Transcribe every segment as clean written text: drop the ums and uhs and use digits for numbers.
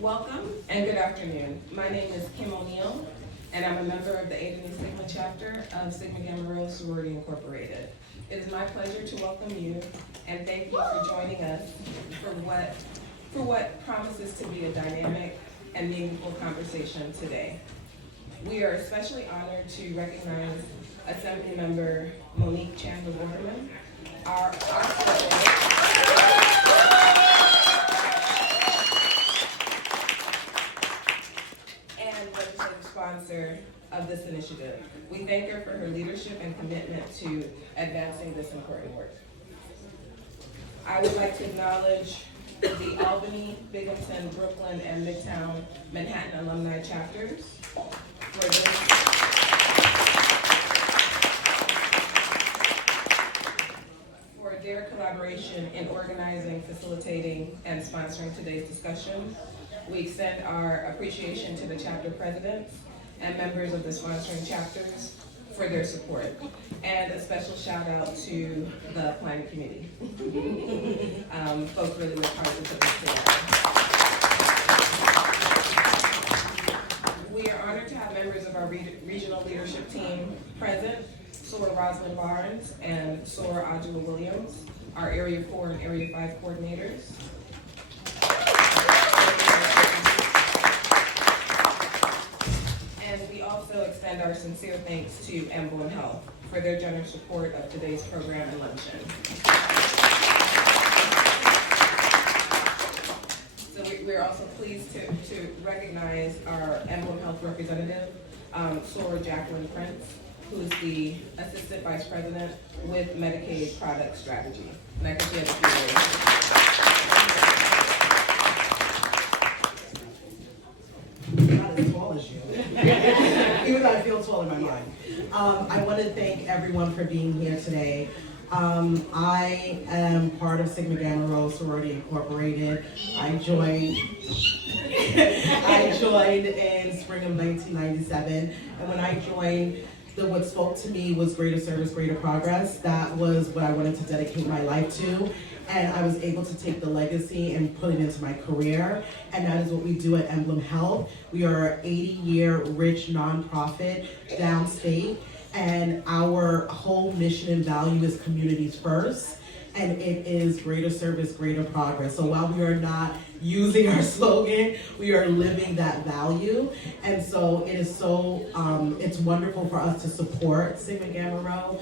Welcome and good afternoon. My name is Kim O'Neill, and I'm a member of the Eta Nu Sigma chapter of Sigma Gamma Rho Sorority Incorporated. It is my pleasure to welcome you and thank you for joining us for what promises to be a dynamic and meaningful conversation today. We are especially honored to recognize Assembly Member Monique Chandler-Waterman, our and legislative sponsor of this initiative. We thank her for her leadership and commitment to advancing this important work. I would like to acknowledge the Albany, Binghamton, Brooklyn, and Midtown Manhattan alumni chapters for their collaboration in organizing, facilitating, and sponsoring today's discussion. We extend our appreciation to the chapter presidents and members of the sponsoring chapters for their support. And a special shout out to the planning committee. Folks really worked hard to put this together. We are honored to have members of our regional leadership team present, Soror Rosalind Barnes and Soror Ajua Williams, our Area 4 and Area 5 coordinators. And we also extend our sincere thanks to Emblem Health for their generous support of today's program and luncheon. So we're also pleased to recognize our Emblem Health representative, Soror Jacqueline Prince, who's the Assistant Vice President with Medicaid Product Strategy. And I think she has a few words. Not as tall as you, even though I feel tall in my mind. I want to thank everyone for being here today. I am part of Sigma Gamma Rho Sorority Incorporated. I joined in spring of 1997, and when I joined, what spoke to me was greater service, greater progress. That was what I wanted to dedicate my life to. And I was able to take the legacy and put it into my career. And that is what we do at Emblem Health. We are an 80-year rich nonprofit downstate. And our whole mission and value is communities first. And it is greater service, greater progress. So while we are not using our slogan, we are living that value. And so it is it's wonderful for us to support Sigma Gamma Rho.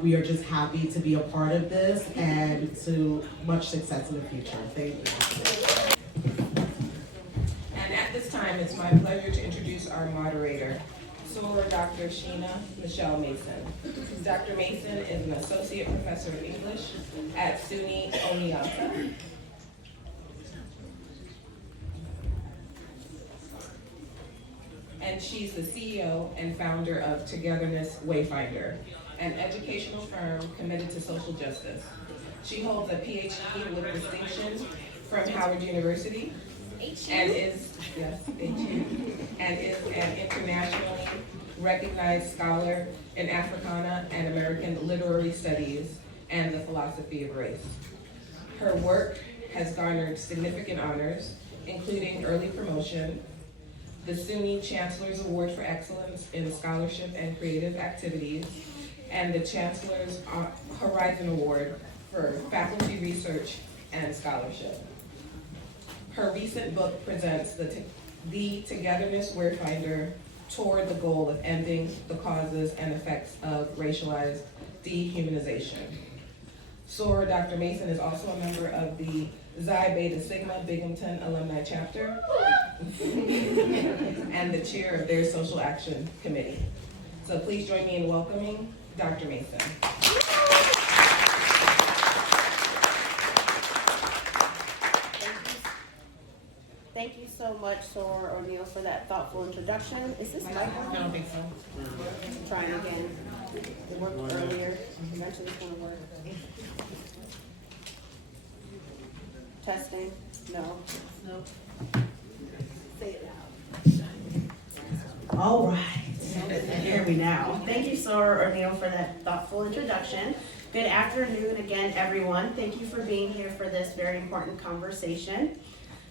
We are just happy to be a part of this and to much success in the future. Thank you. And at this time, it's my pleasure to introduce our moderator, Soror Dr. Sheena Michele Mason. Dr. Mason is an associate professor of English at SUNY Oneonta. And she's the CEO and founder of Togetherness, Wayfinder, an educational firm committed to social justice. She holds a PhD with distinction from Howard University and is an internationally recognized scholar in Africana and American literary studies and the philosophy of race. Her work has garnered significant honors, including early promotion, the SUNY Chancellor's Award for Excellence in Scholarship and Creative Activities, and the Chancellor's Horizon Award for Faculty Research and Scholarship. Her recent book presents the Togetherness Wayfinder toward the goal of ending the causes and effects of racialized dehumanization. Soror Dr. Mason is also a member of the Xi Beta Sigma Binghamton Alumni Chapter and the chair of their Social Action Committee. So please join me in welcoming Dr. Mason. Thank you so much, Soror O'Neill, for that thoughtful introduction. Is this mic on? I don't think so. Trying again. It worked earlier. Eventually it's going to work. Testing? No. Nope. Say it loud. All right. Here we now. Thank you, Soror O'Neill, for that thoughtful introduction. Good afternoon again, everyone. Thank you for being here for this very important conversation.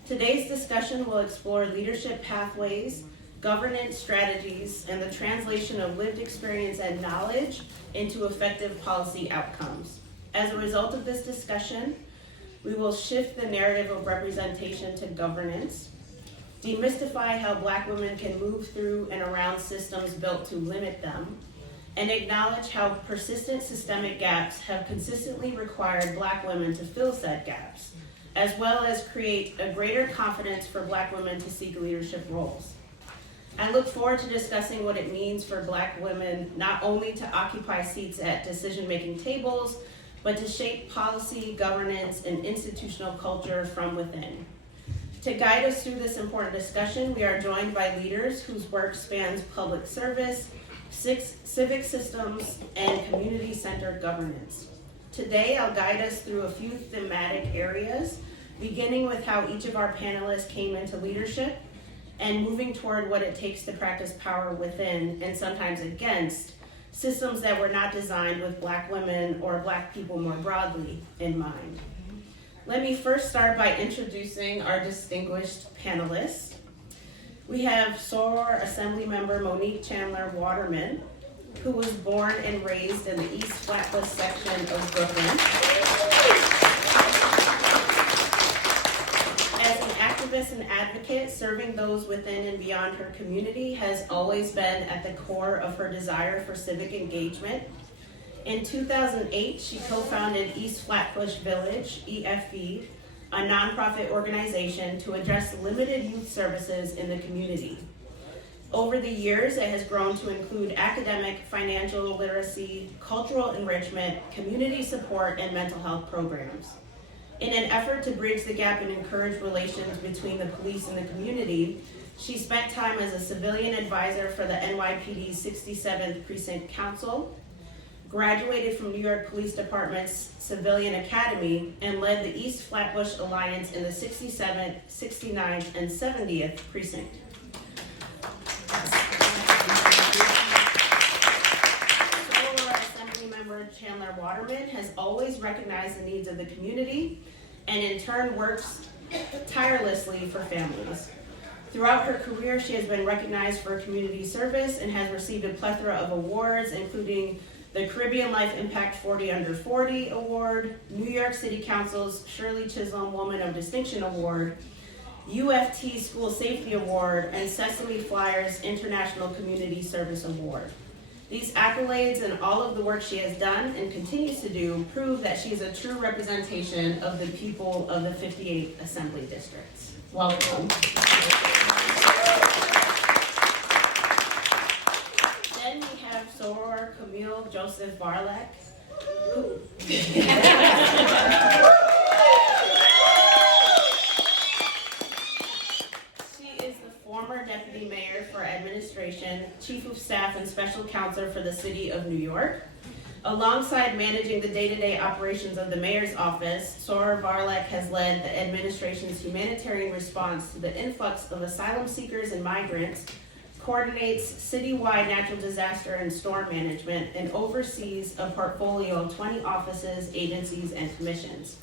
Today's discussion will explore leadership pathways, governance strategies, and the translation of lived experience and knowledge into effective policy outcomes. As a result of this discussion, we will shift the narrative of representation to governance, demystify how Black women can move through and around systems built to limit them, and acknowledge how persistent systemic gaps have consistently required Black women to fill said gaps, as well as create a greater confidence for Black women to seek leadership roles. I look forward to discussing what it means for Black women not only to occupy seats at decision-making tables, but to shape policy, governance, and institutional culture from within. To guide us through this important discussion, we are joined by leaders whose work spans public service, civic systems, and community-centered governance. Today, I'll guide us through a few thematic areas, beginning with how each of our panelists came into leadership and moving toward what it takes to practice power within, and sometimes against, systems that were not designed with Black women or Black people more broadly in mind. Let me first start by introducing our distinguished panelists. We have Soror Assemblymember Monique Chandler-Waterman, who was born and raised in the East Flatbush section of Brooklyn. As an activist and advocate, serving those within and beyond her community has always been at the core of her desire for civic engagement. In 2008, she co-founded East Flatbush Village, EFV, a nonprofit organization to address limited youth services in the community. Over the years, it has grown to include academic, financial literacy, cultural enrichment, community support, and mental health programs. In an effort to bridge the gap and encourage relations between the police and the community, she spent time as a civilian advisor for the NYPD's 67th Precinct Council, graduated from New York Police Department's Civilian Academy, and led the East Flatbush Alliance in the 67th, 69th, and 70th Precinct. Soror Assemblymember Chandler-Waterman has always recognized the needs of the community and in turn works tirelessly for families. Throughout her career, she has been recognized for community service and has received a plethora of awards, including the Caribbean Life Impact 40 Under 40 Award, New York City Council's Shirley Chisholm Woman of Distinction Award, UFT School Safety Award, and Sesame Flyers International Community Service Award. These accolades and all of the work she has done and continues to do prove that she is a true representation of the people of the 58 Assembly Districts. Welcome. Then we have Soror Camille Joseph Barlek, who former Deputy Mayor for Administration, Chief of Staff, and Special Counselor for the City of New York. Alongside managing the day-to-day operations of the Mayor's Office, Soror Barlek has led the administration's humanitarian response to the influx of asylum seekers and migrants, coordinates citywide natural disaster and storm management, and oversees a portfolio of 20 offices, agencies, and commissions.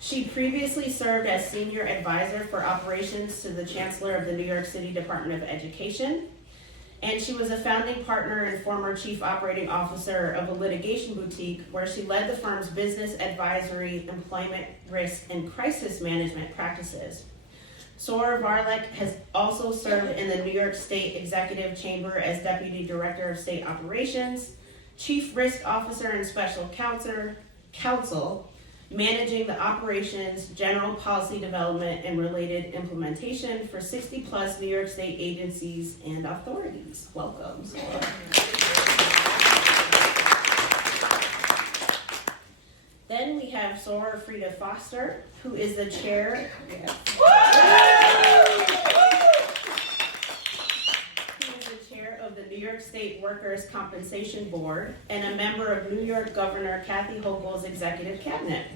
She previously served as Senior Advisor for Operations to the Chancellor of the New York City Department of Education, and she was a founding partner and former Chief Operating Officer of a litigation boutique where she led the firm's business advisory, employment risk, and crisis management practices. Soror Barlek has also served in the New York State Executive Chamber as Deputy Director of State Operations, Chief Risk Officer and Special Counsel, managing the operations, general policy development, and related implementation for 60+ New York State agencies and authorities. Welcome, Soror. Then we have Soror Frida Foster, who is the chair. Of the New York State Workers' Compensation Board and a member of New York Governor Kathy Hochul's executive cabinet.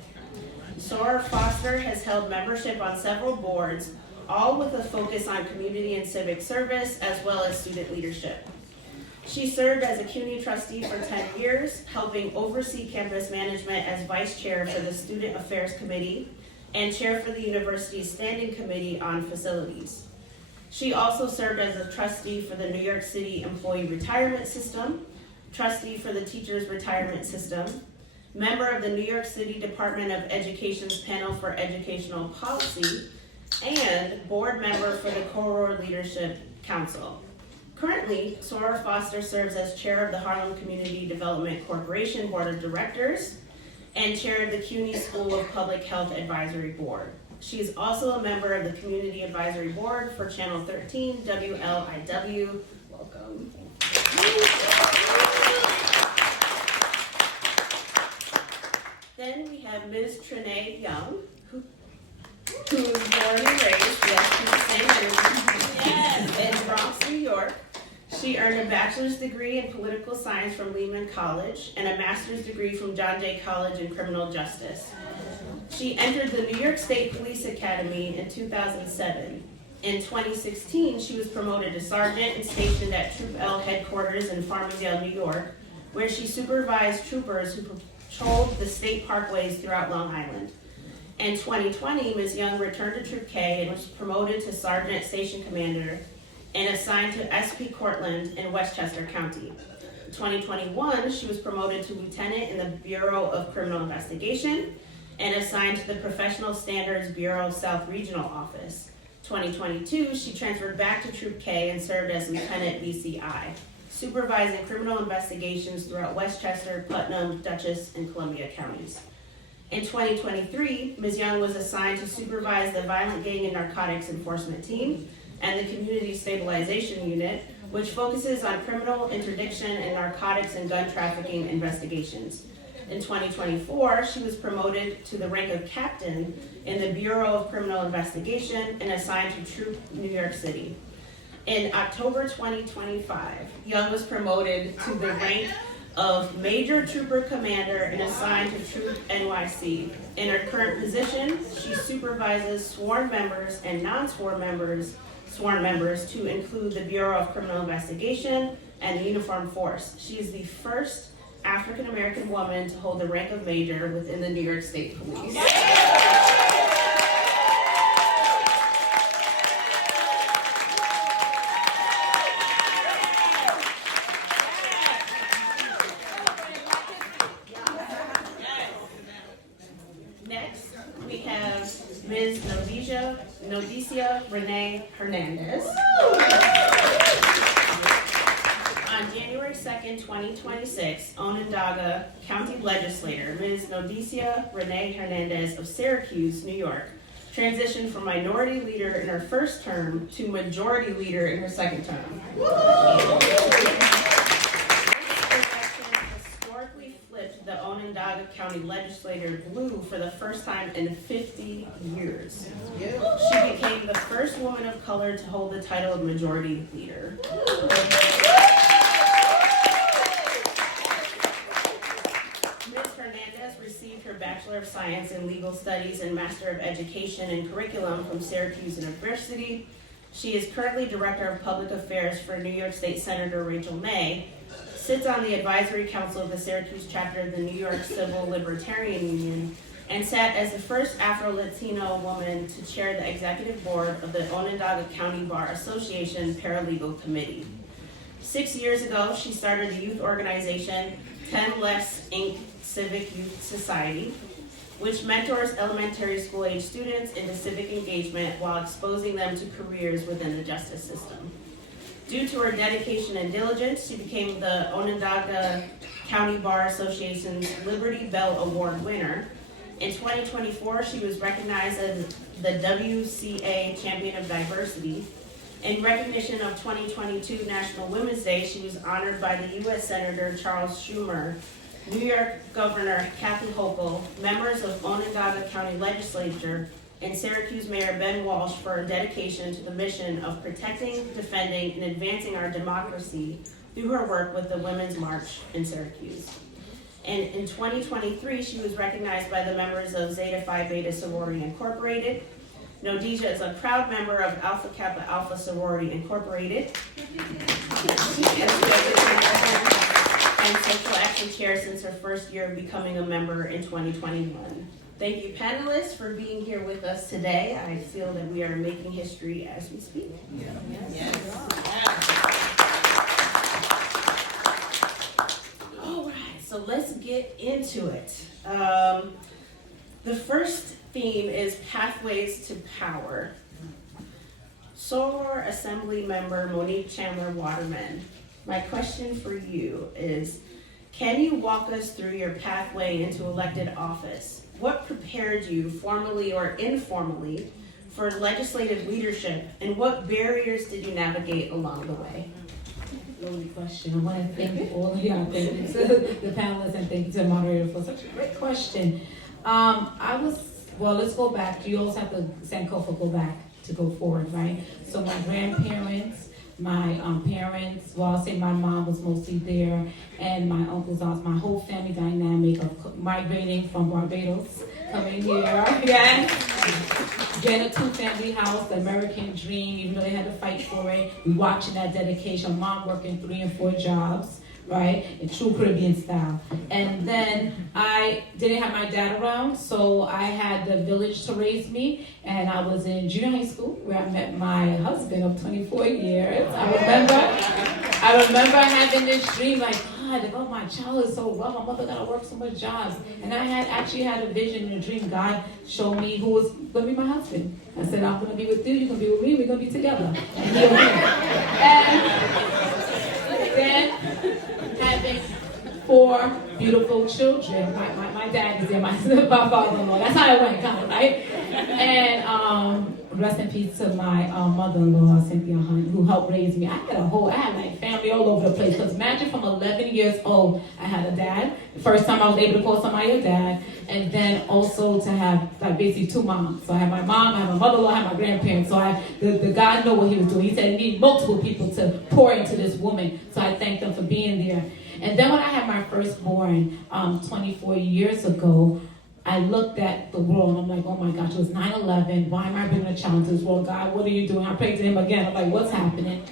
Soror Foster has held membership on several boards, all with a focus on community and civic service, as well as student leadership. She served as a CUNY trustee for 10 years, helping oversee campus management as vice chair for the Student Affairs Committee and chair for the university's Standing Committee on Facilities. She also served as a trustee for the New York City Employee Retirement System, trustee for the Teachers Retirement System, member of the New York City Department of Education's Panel for Educational Policy, and board member for the Soror Leadership Council. Currently, Soror Foster serves as chair of the Harlem Community Development Corporation Board of Directors and chair of the CUNY School of Public Health Advisory Board. She is also a member of the Community Advisory Board for Channel 13 WLIW. Welcome. Then we have Ms. Trinae Young, who was born and raised, in Bronx, New York. She earned a bachelor's degree in political science from Lehman College and a master's degree from John Jay College in criminal justice. She entered the New York State Police Academy in 2007. In 2016, she was promoted to sergeant and stationed at Troop L headquarters in Farmingdale, New York, where she supervised troopers who patrolled the state parkways throughout Long Island. In 2020, Ms. Young returned to Troop K and was promoted to sergeant station commander and assigned to SP Cortland in Westchester County. In 2021, she was promoted to lieutenant in the Bureau of Criminal Investigation and assigned to the Professional Standards Bureau South Regional Office. 2022, she transferred back to Troop K and served as Lieutenant BCI, supervising criminal investigations throughout Westchester, Putnam, Dutchess, and Columbia counties. In 2023, Ms. Young was assigned to supervise the Violent Gang and Narcotics Enforcement Team and the Community Stabilization Unit, which focuses on criminal interdiction and narcotics and gun trafficking investigations. In 2024, she was promoted to the rank of captain in the Bureau of Criminal Investigation and assigned to Troop New York City. In October 2025, Young was promoted to the rank of Major Trooper Commander and assigned to Troop NYC. In her current position, she supervises sworn members and non-sworn members, to include the Bureau of Criminal Investigation and the Uniformed Force. She is the first African American woman to hold the rank of major within the New York State Police. Next, we have Ms. Nodicia Renee Hernandez. On January 2nd, 2026, Onondaga County Legislator Ms. Nodicia Renee Hernandez of Syracuse, New York, transitioned from minority leader in her first term to majority leader in her second term. Historically flipped the Onondaga County Legislature blue for the first time in 50 years. She became the first woman of color to hold the title of majority leader. Received her Bachelor of Science in Legal Studies and Master of Education in Curriculum from Syracuse University. She is currently Director of Public Affairs for New York State Senator Rachel May, sits on the Advisory Council of the Syracuse chapter of the New York Civil Libertarian Union, and sat as the first Afro-Latino woman to chair the Executive Board of the Onondaga County Bar Association Paralegal Committee. 6 years ago, she started the youth organization 10 Less Inc. Civic Youth Society, which mentors elementary school age students into civic engagement while exposing them to careers within the justice system. Due to her dedication and diligence, she became the Onondaga County Bar Association's Liberty Bell Award winner. In 2024, she was recognized as the WCA Champion of Diversity. In recognition of 2022 National Women's Day, she was honored by the U.S. Senator Charles Schumer, New York Governor Kathy Hochul, members of Onondaga County Legislature, and Syracuse Mayor Ben Walsh for her dedication to the mission of protecting, defending, and advancing our democracy through her work with the Women's March in Syracuse. And in 2023, she was recognized by the members of Zeta Phi Beta Sorority Incorporated. Nodicia is a proud member of Alpha Kappa Alpha Sorority Incorporated. And Social Action Chair since her first year of becoming a member in 2021. Thank you, panelists, for being here with us today. I feel that we are making history as we speak. Yes. All right, so let's get into it. The first theme is Pathways to Power. Soror Assembly Member Monique Chandler-Waterman, my question for you is, can you walk us through your pathway into elected office? What prepared you, formally or informally, for legislative leadership, and what barriers did you navigate along the way? Lovely question. I want to thank all of y'all, thank you to the panelists, and thank you to the moderator for such a great question. Let's go back. You also have to send Kofa go back to go forward, right? So my grandparents, my parents, well, I'll say my mom was mostly there, and my uncles, my whole family dynamic of migrating from Barbados, coming here, again, getting a two-family house, the American dream, even though they had to fight for it. We watching that dedication, mom working 3 and 4 jobs, right, in true Caribbean style. And then I didn't have my dad around, so I had the village to raise me, and I was in junior high school where I met my husband of 24 years. I remember having this dream, like, God, oh, my child is so well, my mother gotta work so much jobs. And I actually had a vision and a dream. God showed me who was gonna be my husband. I said, I'm gonna be with you, you're gonna be with me, we're gonna be together. And he agreed. And then having 4 beautiful children. My dad is there, my father-in-law. That's how it went, kind of, right? And rest in peace to my mother-in-law, Cynthia Hunt, who helped raise me. I had like family all over the place. Because imagine from 11 years old, I had a dad. The first time I was able to call somebody a dad. And then also to have like basically 2 moms. So I had my mom, I had my mother-in-law, I had my grandparents. So the God knew what he was doing. He said he needed multiple people to pour into this woman. So I thank them for being there. And then when I had my firstborn 24 years ago, I looked at the world and I'm like, oh my gosh, it was 9/11. Why am I bringing a child into this world? God, what are you doing? I prayed to him again. I'm like, what's happening?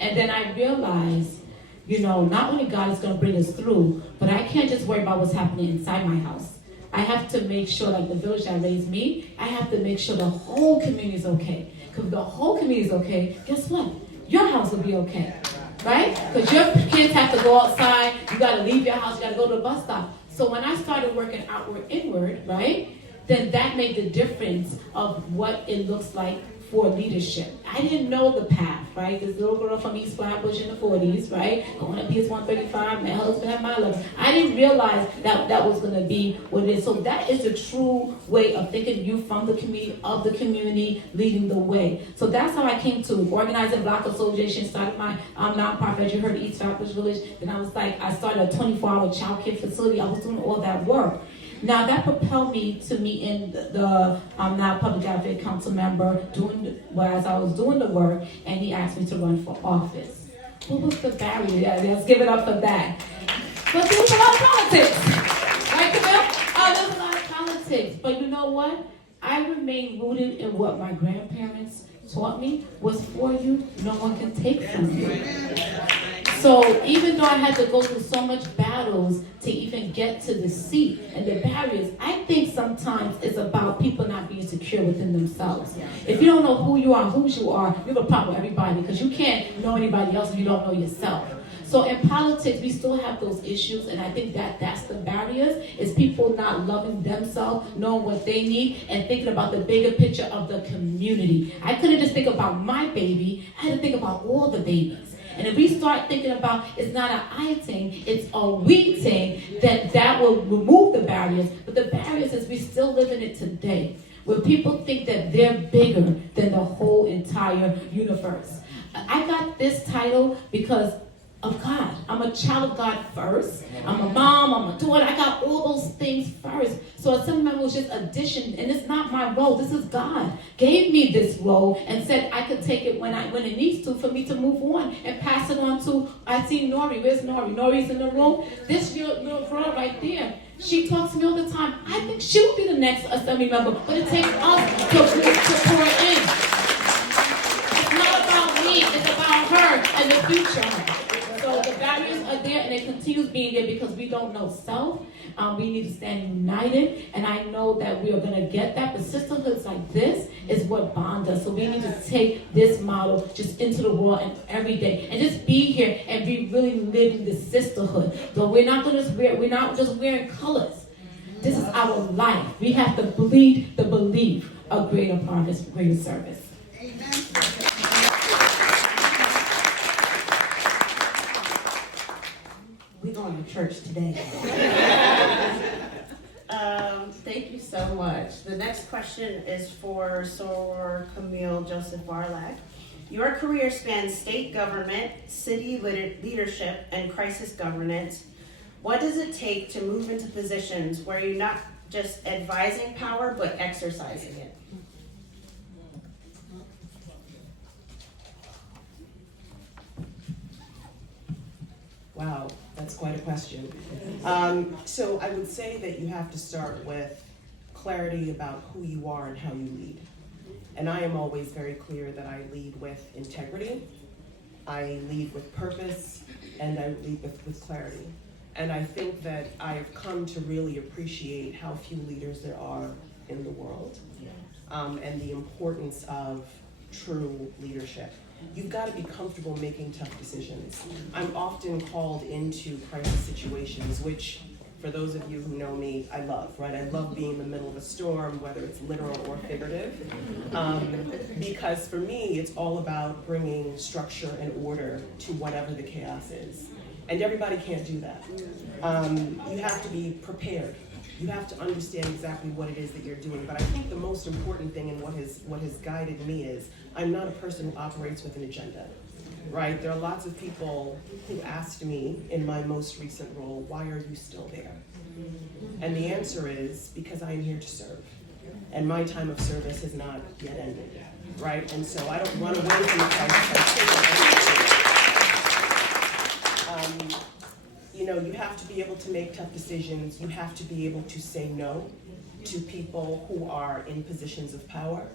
And then I realized, not only God is going to bring us through, but I can't just worry about what's happening inside my house. I have to make sure, like the village that raised me, I have to make sure the whole community is okay. Because if the whole community is okay, guess what? Your house will be okay. Right? Because your kids have to go outside, you got to leave your house, you got to go to the bus stop. So when I started working outward, inward, right, then that made the difference of what it looks like for leadership. I didn't know the path, right? This little girl from East Flatbush in the 40s, right, going up PS 135, my husband had my love. I didn't realize that was going to be what it is. So that is a true way of thinking you from the community, leading the way. So that's how I came to organizing Block Association, started my nonprofit, as you heard, East Flatbush Village. Then I started a 24-hour child care facility. I was doing all that work. Now that propelled me to meet in the now public advocate council member as I was doing the work, and he asked me to run for office. What was the barrier? Yeah, let's give it up for that. But there was a lot of politics, right, Camille? There was a lot of politics. But you know what? I remain rooted in what my grandparents taught me was for you, no one can take from you. So even though I had to go through so much battles to even get to the seat and the barriers, I think sometimes it's about people not being secure within themselves. If you don't know who you are, whose you are, you have a problem with everybody because you can't know anybody else if you don't know yourself. So in politics, we still have those issues, and I think that's the barriers, is people not loving themselves, knowing what they need, and thinking about the bigger picture of the community. I couldn't just think about my baby, I had to think about all the babies. And if we start thinking about it's not an I thing, it's a we thing, then that will remove the barriers. But the barriers is we still live in it today, where people think that they're bigger than the whole entire universe. I got this title because of God. I'm a child of God first. I'm a mom, I'm a daughter. I got all those things first. So a assembly member was just addition, and it's not my role. This is God gave me this role and said I could take it when it needs to for me to move on and pass it on to, I see Nori. Where's Nori? Nori's in the room. This little girl right there. She talks to me all the time. I think she'll be the next assembly member, but it takes us to pour in. It's not about me, it's about her and the future. So the barriers are there, and it continues being there because we don't know self. We need to stand united, and I know that we are going to get that. But sisterhoods like this is what bond us. So we need to take this model just into the world and every day, and just be here and be really living this sisterhood. So we're not just wearing colors. This is our life. We have to bleed the belief of greater progress, greater service. We're going to church today. Thank you so much. The next question is for Soror Camille Joseph Barlack. Your career spans state government, city leadership, and crisis governance. What does it take to move into positions where you're not just advising power, but exercising it? Wow, that's quite a question. So I would say that you have to start with clarity about who you are and how you lead. And I am always very clear that I lead with integrity, I lead with purpose, and I lead with clarity. And I think that I have come to really appreciate how few leaders there are in the world, and the importance of true leadership. You've got to be comfortable making tough decisions. I'm often called into crisis situations, which, for those of you who know me, I love, right? I love being in the middle of a storm, whether it's literal or figurative, because for me, it's all about bringing structure and order to whatever the chaos is. And everybody can't do that. You have to be prepared. You have to understand exactly what it is that you're doing. But I think the most important thing and what has guided me is I'm not a person who operates with an agenda, right? There are lots of people who asked me in my most recent role, why are you still there? And the answer is because I am here to serve. And my time of service has not yet ended, right? And so I don't run away from the crisis. You have to be able to make tough decisions. You have to be able to say no to people who are in positions of power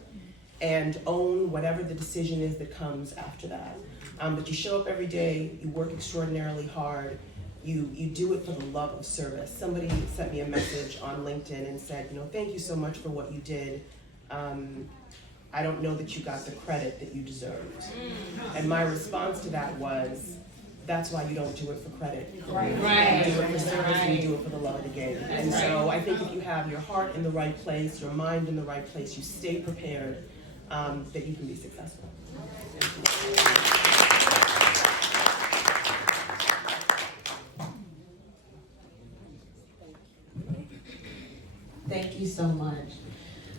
and own whatever the decision is that comes after that. But you show up every day, you work extraordinarily hard, you do it for the love of service. Somebody sent me a message on LinkedIn and said, thank you so much for what you did. I don't know that you got the credit that you deserved. And my response to that was, that's why you don't do it for credit. Right. You do it for service and you do it for the love of the game. And so I think if you have your heart in the right place, your mind in the right place, you stay prepared, that you can be successful. Thank you so much.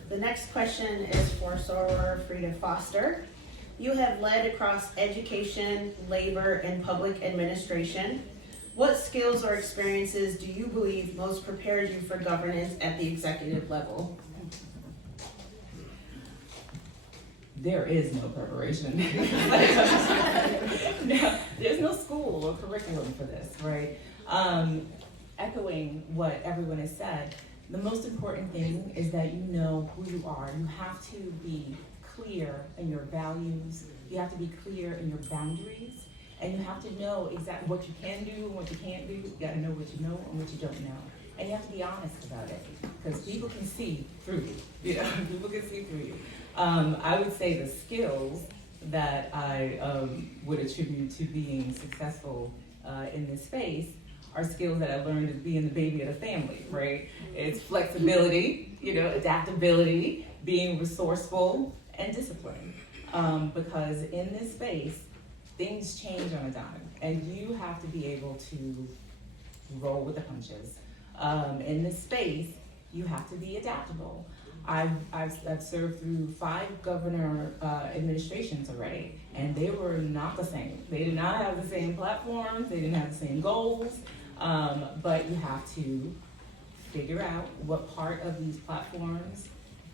The next question is for Soror Frida Foster. You have led across education, labor, and public administration. What skills or experiences do you believe most prepared you for governance at the executive level? There is no preparation. No, there's no school or curriculum for this, right? Echoing what everyone has said, the most important thing is that you know who you are. You have to be clear in your values, you have to be clear in your boundaries, and you have to know exactly what you can do and what you can't do. You gotta know what you know and what you don't know. And you have to be honest about it, because people can see through you. People can see through you. I would say the skills that I would attribute to being successful in this space are skills that I learned as being the baby of the family, right? It's flexibility, adaptability, being resourceful, and discipline. Because in this space, things change on a dime, and you have to be able to roll with the punches. In this space, you have to be adaptable. I've served through 5 governor administrations already, and they were not the same. They did not have the same platforms, they didn't have the same goals, but you have to figure out what part of these platforms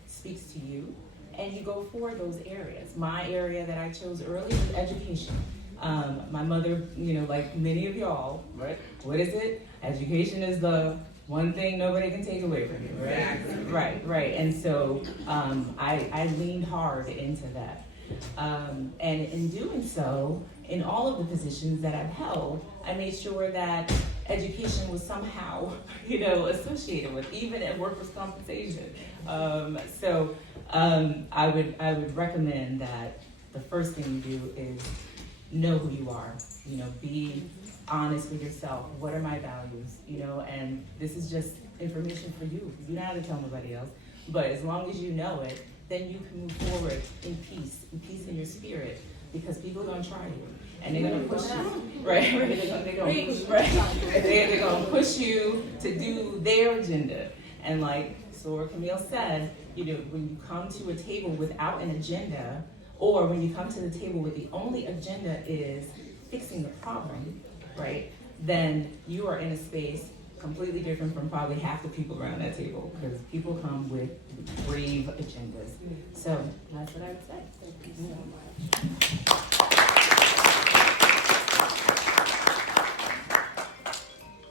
speaks to you, and you go for those areas. My area that I chose early was education. My mother, like many of y'all, right? What is it? Education is the one thing nobody can take away from you, right? Exactly. Right. And so I leaned hard into that. And in doing so, in all of the positions that I've held, I made sure that education was somehow, associated with, even at workers' compensation. I would recommend that the first thing you do is know who you are. Be honest with yourself. What are my values? And this is just information for you. You don't have to tell nobody else. But as long as you know it, then you can move forward in peace in your spirit, because people are gonna try you. And they're gonna push you, right? They're gonna push you to do their agenda. And like Soror Camille said, when you come to a table without an agenda, or when you come to the table with the only agenda is fixing the problem, right? Then you are in a space completely different from probably half the people around that table, because people come with brave agendas. So that's what I would say. Thank you so much.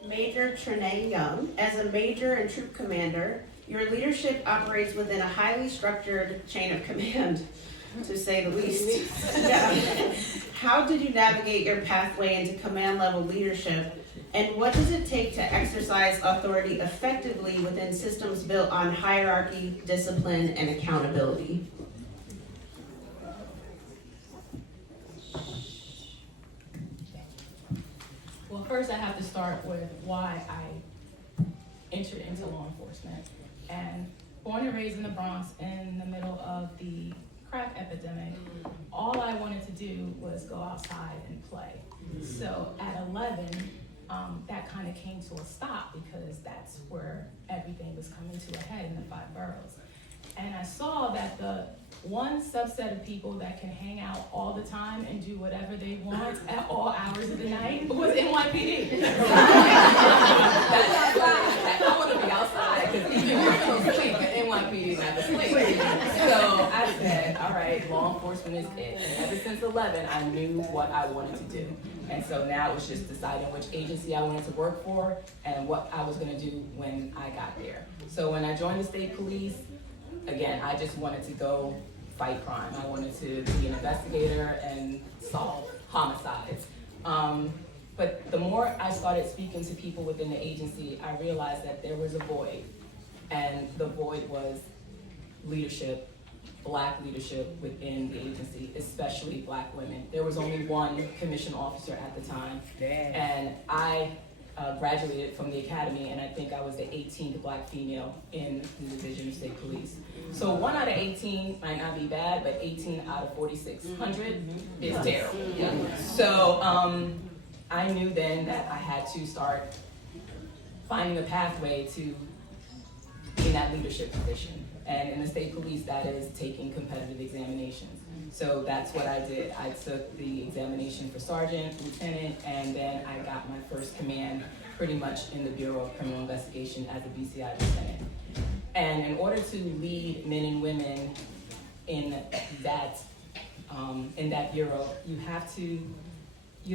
Major Trinae Young, as a major and troop commander, your leadership operates within a highly structured chain of command, to say the least. Yeah. How did you navigate your pathway into command level leadership, and what does it take to exercise authority effectively within systems built on hierarchy, discipline, and accountability? Well, first I have to start with why I entered into law enforcement. And born and raised in the Bronx in the middle of the crack epidemic, all I wanted to do was go outside and play. So at 11, that kind of came to a stop, because that's where everything was coming to a head in the 5 boroughs. And I saw that the one subset of people that can hang out all the time and do whatever they want at all hours of the night was NYPD. I want to be outside, because even when I'm sleep, NYPD is not the sleep. So I said, all right, law enforcement is it. And ever since 11, I knew what I wanted to do. And so now it was just deciding which agency I wanted to work for and what I was going to do when I got there. So when I joined the state police, again, I just wanted to go fight crime. I wanted to be an investigator and solve homicides. But the more I started speaking to people within the agency, I realized that there was a void. And the void was leadership, Black leadership within the agency, especially Black women. There was only one commissioned officer at the time. And I graduated from the academy, and I think I was the 18th Black female in the Division of State Police. So 1 out of 18 might not be bad, but 18 out of 4,600 is terrible. So I knew then that I had to start finding a pathway to be in that leadership position. And in the state police, that is taking competitive examinations. So that's what I did. I took the examination for sergeant, lieutenant, and then I got my first command pretty much in the Bureau of Criminal Investigation as a BCI lieutenant. And in order to lead men and women in that bureau, you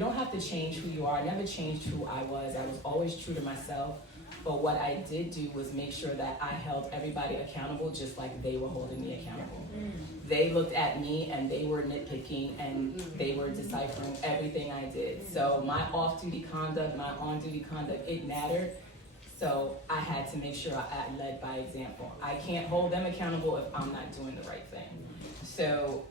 don't have to change who you are. I never changed who I was. I was always true to myself. But what I did do was make sure that I held everybody accountable just like they were holding me accountable. They looked at me and they were nitpicking and they were deciphering everything I did. So my off-duty conduct, my on-duty conduct, it mattered. So I had to make sure I led by example. I can't hold them accountable if I'm not doing the right thing. So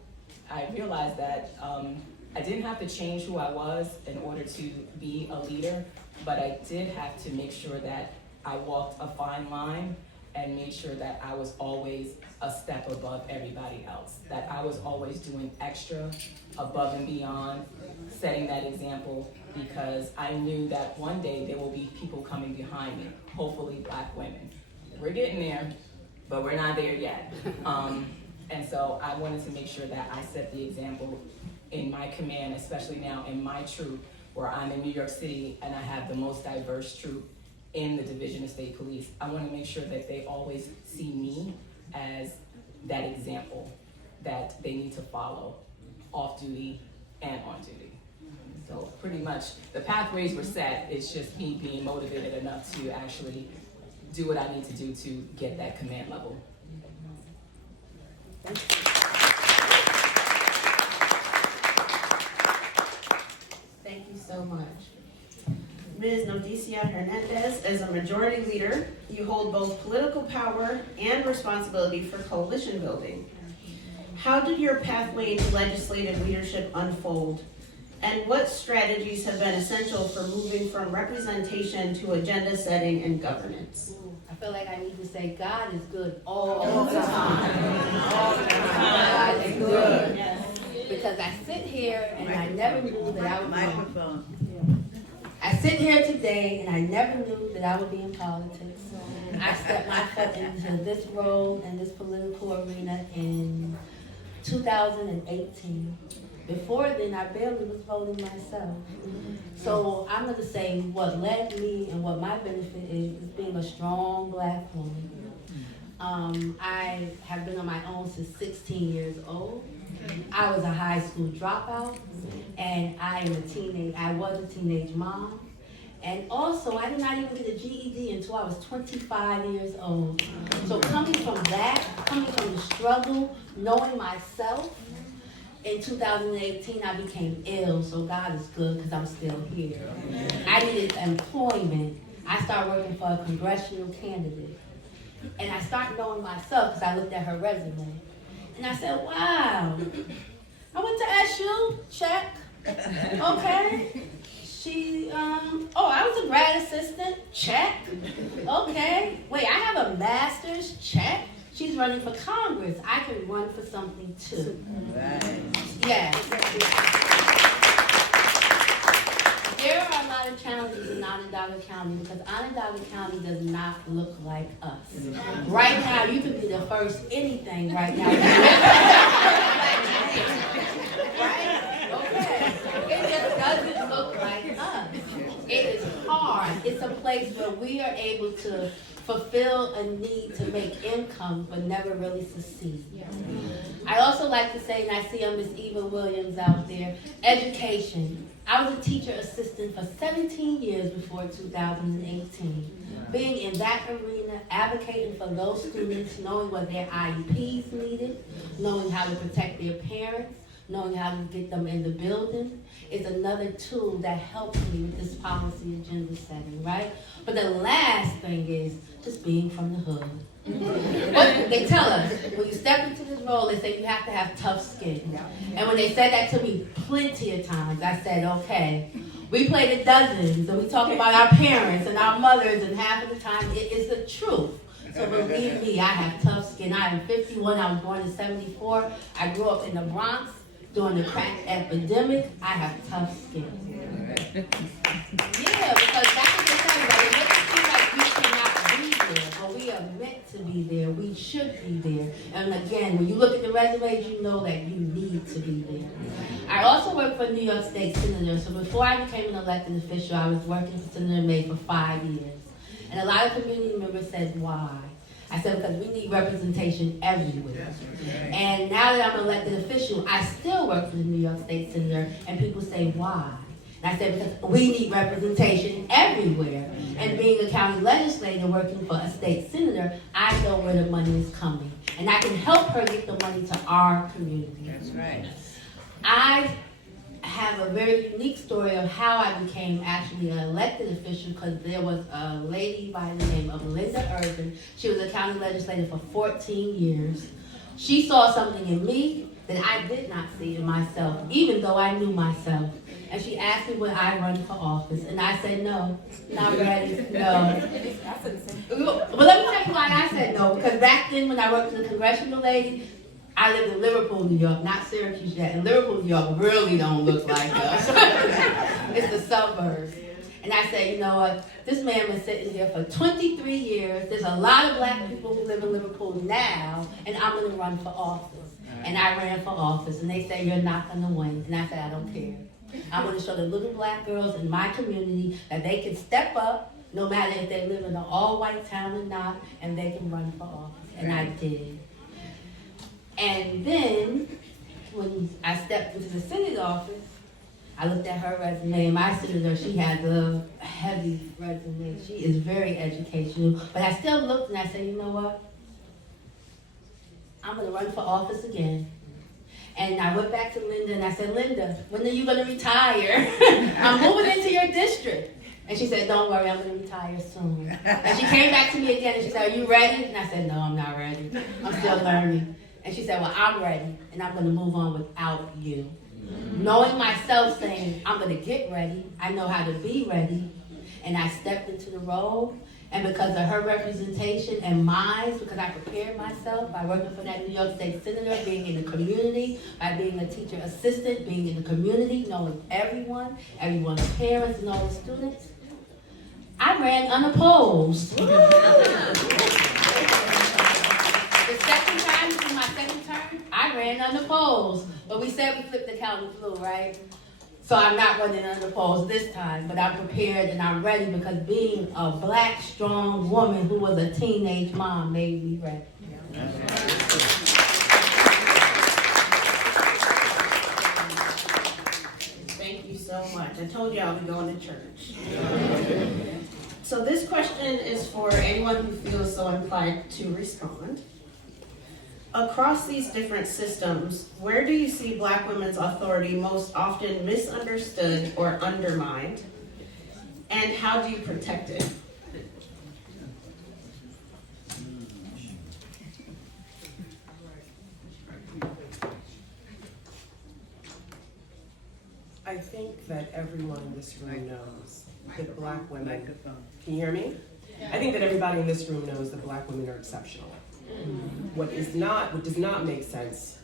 I realized that I didn't have to change who I was in order to be a leader, but I did have to make sure that I walked a fine line and made sure that I was always a step above everybody else, that I was always doing extra, above and beyond, setting that example, because I knew that one day there will be people coming behind me, hopefully Black women. We're getting there, but we're not there yet. And so I wanted to make sure that I set the example in my command, especially now in my troop, where I'm in New York City and I have the most diverse troop in the Division of State Police. I want to make sure that they always see me as that example that they need to follow, off duty and on duty. So pretty much the pathways were set. It's just me being motivated enough to actually do what I need to do to get that command level. so much. Ms. Nodicia Hernandez, as a majority leader, you hold both political power and responsibility for coalition building. How did your pathway to legislative leadership unfold? And what strategies have been essential for moving from representation to agenda setting and governance? I feel like I need to say God is good all the time. All the time. God is good. Yes. Because I sit here and I never knew that I would I sit here today and I never knew that I would be in politics. I stepped my foot into this role and this political arena in 2018. Before then, I barely was voting myself. So I'm going to say what led me and what my benefit is being a strong Black woman. I have been on my own since 16 years old. I was a high school dropout, and I was a teenage mom. And also, I did not even get a GED until I was 25 years old. So coming from the struggle, knowing myself, in 2018, I became ill, so God is good because I'm still here. I needed employment. I started working for a congressional candidate. And I started knowing myself because I looked at her resume. And I said, wow, I went to SU, check, okay. I was a grad assistant, check, okay. Wait, I have a master's, check. She's running for Congress. I can run for something too. Right. Yes. There are a lot of challenges in Onondaga County because Onondaga County does not look like us. Right now, you could be the first anything right now. Right? Okay. It just doesn't look like us. It is hard. It's a place where we are able to fulfill a need to make income but never really succeed. I also like to say, and I see Miss Eva Williams out there, education. I was a teacher assistant for 17 years before 2018. Being in that arena, advocating for those students, knowing what their IEPs needed, knowing how to protect their parents, knowing how to get them in the building, is another tool that helps me with this policy agenda setting, right? But the last thing is just being from the hood. What they tell us, when you step into this role, they say you have to have tough skin. And when they said that to me plenty of times, I said, okay, we play the dozens, and we talk about our parents and our mothers, and half of the time it is the truth. So believe me, I have tough skin. I am 51, I was born in 74. I grew up in the Bronx during the crack epidemic. I have tough skin. Yeah, because that's what they tell me. It makes it seem like we cannot be there, but we are meant to be there. We should be there. And again, when you look at the resumes, you know that you need to be there. I also work for New York State Senator. So before I became an elected official, I was working for Senator May for 5 years. And a lot of community members said, why? I said, because we need representation everywhere. And now that I'm an elected official, I still work for the New York State Senator, and people say, why? And I said, because we need representation everywhere. And being a county legislator working for a state senator, I know where the money is coming. And I can help her get the money to our community. That's right. I have a very unique story of how I became actually an elected official, because there was a lady by the name of Linda Irvin. She was a county legislator for 14 years. She saw something in me that I did not see in myself, even though I knew myself. And she asked me would I run for office, and I said no, not ready, no. But let me tell you why I said no, because back then when I worked for the congressional lady, I lived in Liverpool, New York, not Syracuse yet. And Liverpool, New York really don't look like us. It's the suburbs. And I said, you know what? This man was sitting there for 23 years. There's a lot of black people who live in Liverpool now, and I'm going to run for office. And I ran for office, and they said, you're not going to win. And I said, I don't care. I'm going to show the little black girls in my community that they can step up, no matter if they live in an all-white town or not, and they can run for office. And I did. And then, when I stepped into the Senate office, I looked at her resume, and my senator, she has a heavy resume. She is very educational. But I still looked and I said, you know what? I'm going to run for office again. And I went back to Linda and I said, Linda, when are you gonna retire? I'm moving into your district. And she said, don't worry, I'm gonna retire soon. And she came back to me again and she said, are you ready? And I said, no, I'm not ready. I'm still learning. And she said, well, I'm ready and I'm gonna move on without you. Knowing myself, saying, I'm gonna get ready, I know how to be ready. And I stepped into the role. And because of her representation and mine, because I prepared myself by working for that New York State Senator, being in the community, by being a teacher assistant, being in the community, knowing everyone's parents and all the students, I ran unopposed. The second time, this is my second term, I ran unopposed. But we said we flipped the county flu, right? So I'm not running unopposed this time, but I'm prepared and I'm ready because being a black, strong woman who was a teenage mom made me ready. Thank you so much. I told you I'll be going to church. So this question is for anyone who feels so inclined to respond. Across these different systems, where do you see Black women's authority most often misunderstood or undermined? And how do you protect it? I think that everyone in this room knows that Black women, can you hear me? I think that everybody in this room knows that Black women are exceptional. What does not make sense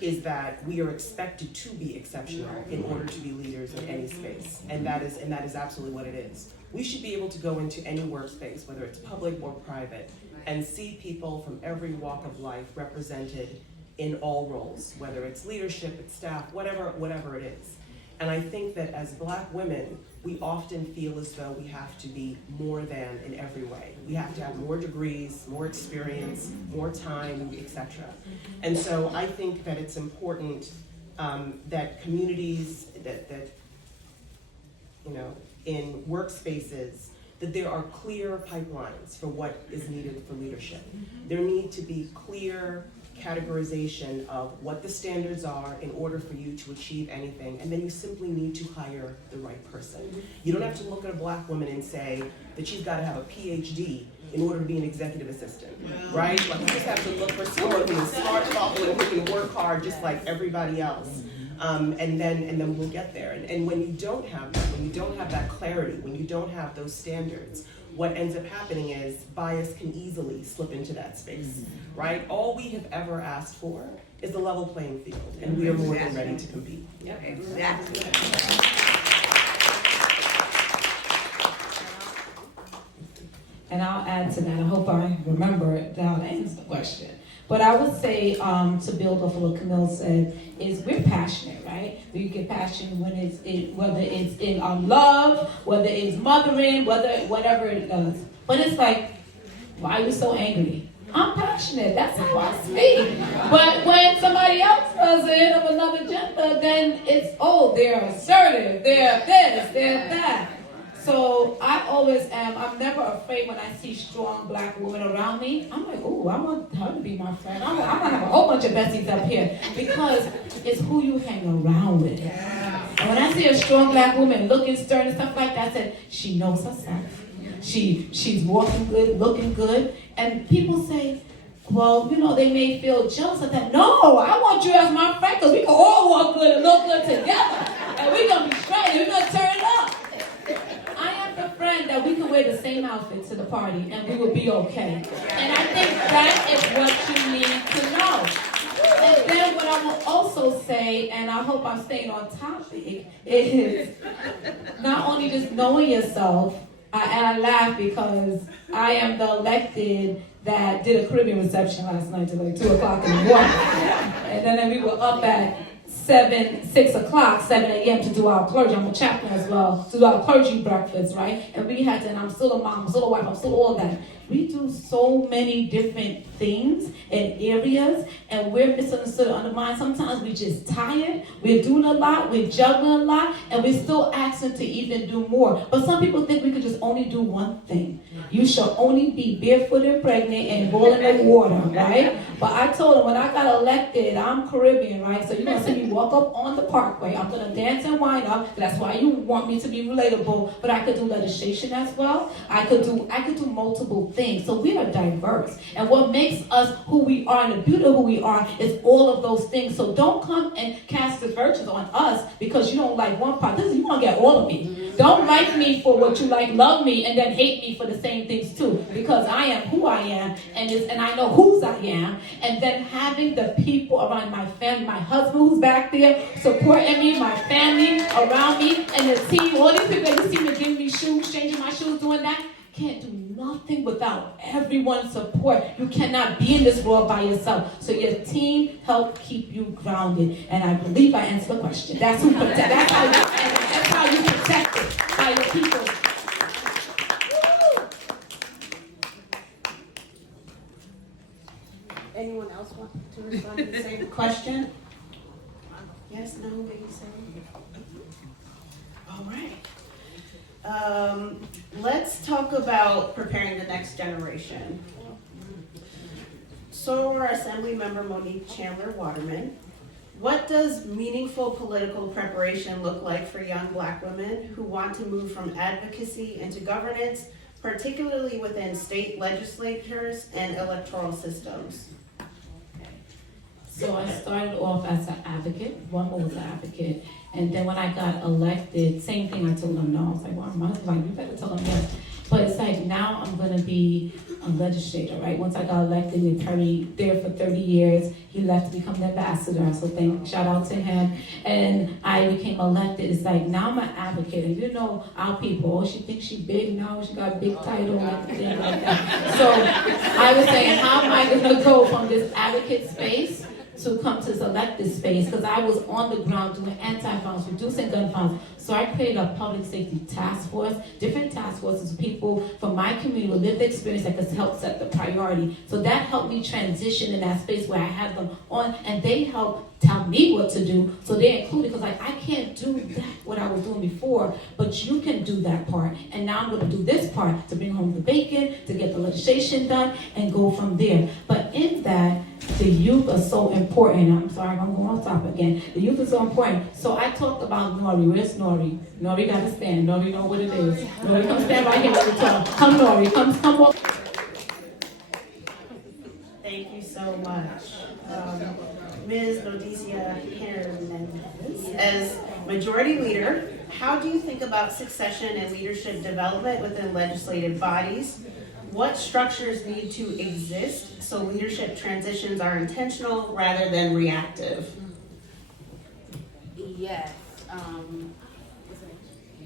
is that we are expected to be exceptional in order to be leaders in any space. And that is absolutely what it is. We should be able to go into any workspace, whether it's public or private, and see people from every walk of life represented in all roles, whether it's leadership, it's staff, whatever it is. And I think that as Black women, we often feel as though we have to be more than in every way. We have to have more degrees, more experience, more time, etc. And so I think that it's important that communities, that in workspaces, that there are clear pipelines for what is needed for leadership. There need to be clear categorization of what the standards are in order for you to achieve anything, and then you simply need to hire the right person. You don't have to look at a Black woman and say that she's got to have a PhD in order to be an executive assistant, right? Like, you just have to look for someone who is smart, thoughtful, and who can work hard just like everybody else. And then we'll get there. And when you don't have that, when you don't have that clarity, when you don't have those standards, what ends up happening is bias can easily slip into that space, right? All we have ever asked for is a level playing field, and we are more than ready to compete. Yep. Exactly. And I'll add to that. I hope I remember it how to answer the question. But I would say, to build off of what Camille said, is we're passionate, right? We get passionate when whether it's in love, whether it's mothering, whatever it does. But it's like, why are you so angry? I'm passionate. That's how I speak. But when somebody else does it of another gender, then it's, they're assertive, they're this, they're that. So I always am, I'm never afraid when I see strong Black women around me. I'm like, ooh, I want her to be my friend. I'm gonna have a whole bunch of besties up here because it's who you hang around with. And when I see a strong Black woman looking stern and stuff like that, I said, she knows herself. She's walking good, looking good. And people say, well, they may feel jealous of that. No, I want you as my friend because we can all walk good and look good together. And we're going to be straight and we're going to turn up. I am the friend that we can wear the same outfit to the party and we will be okay. And I think that is what you need to know. And then what I will also say, and I hope I'm staying on topic, is not only just knowing yourself, and I laugh because I am the elected that did a Caribbean reception last night till like 2 o'clock in the morning. And then we were up at 6 o'clock, 7 a.m. to do our clergy. I'm a chaplain as well, to do our clergy breakfast, right? And we had to, and I'm still a mom, I'm still a wife, I'm still all that. We do so many different things in areas, and we're misunderstood and undermined. Sometimes we're just tired, we're doing a lot, we're juggling a lot, and we're still asking to even do more. But some people think we could just only do one thing. You shall only be barefoot and pregnant and boiling the water, right? But I told him when I got elected, I'm Caribbean, right? So you're gonna see me walk up on the parkway. I'm gonna dance and wind up. That's why you want me to be relatable. But I could do legislation as well. I could do multiple things. So we are diverse. And what makes us who we are and the beauty of who we are is all of those things. So don't come and cast aspersions on us because you don't like one part. You want to get all of me. Don't like me for what you like, love me, and then hate me for the same things too. Because I am who I am, and I know whose I am. And then having the people around my family, my husband who's back there supporting me, my family around me, and the team, all these people that you see me giving me shoes, changing my shoes, doing that. Can't do nothing without everyone's support. You cannot be in this world by yourself. So your team help keep you grounded. And I believe I answered the question. That's who protect. That's how you protect it by your people. Anyone else want to respond to the same question? Yes, no, maybe so. All right. Let's talk about preparing the next generation. Soror Assembly Member Monique Chandler-Waterman, what does meaningful political preparation look like for young Black women who want to move from advocacy into governance, particularly within state legislatures and electoral systems? So I started off as an advocate. One was an advocate. And then when I got elected, same thing I told them no. I was like, well, my husband's like, you better tell them yes. But it's like now I'm going to be a legislator, right? Once I got elected, there for 30 years. He left to become the ambassador. So shout out to him. And I became elected. It's like now I'm an advocate. And you know our people, oh, she thinks she's big now. She got a big title and everything like that. So I was saying, how am I going to go from this advocate space to come to this elected space, because I was on the ground doing anti-violence, reducing gun violence. So I created a public safety task force, different task forces, people from my community with lived experience that could help set the priority. So that helped me transition in that space where I had them on, and they helped tell me what to do. So they included, because like I can't do that, what I was doing before, but you can do that part. And now I'm going to do this part to bring home the bacon, to get the legislation done, and go from there. But in that, the youth are so important. I'm sorry, I'm going off topic again. The youth is so important. So I talked about Nori. Where's Nori? Nori got to stand. Nori know what it is. Nori, come stand right here with the talk. Come, Nori. Come walk. Thank you so much. Ms. Lodicia Hernandez, as Majority Leader, how do you think about succession and leadership development within legislative bodies? What structures need to exist so leadership transitions are intentional rather than reactive? Yes.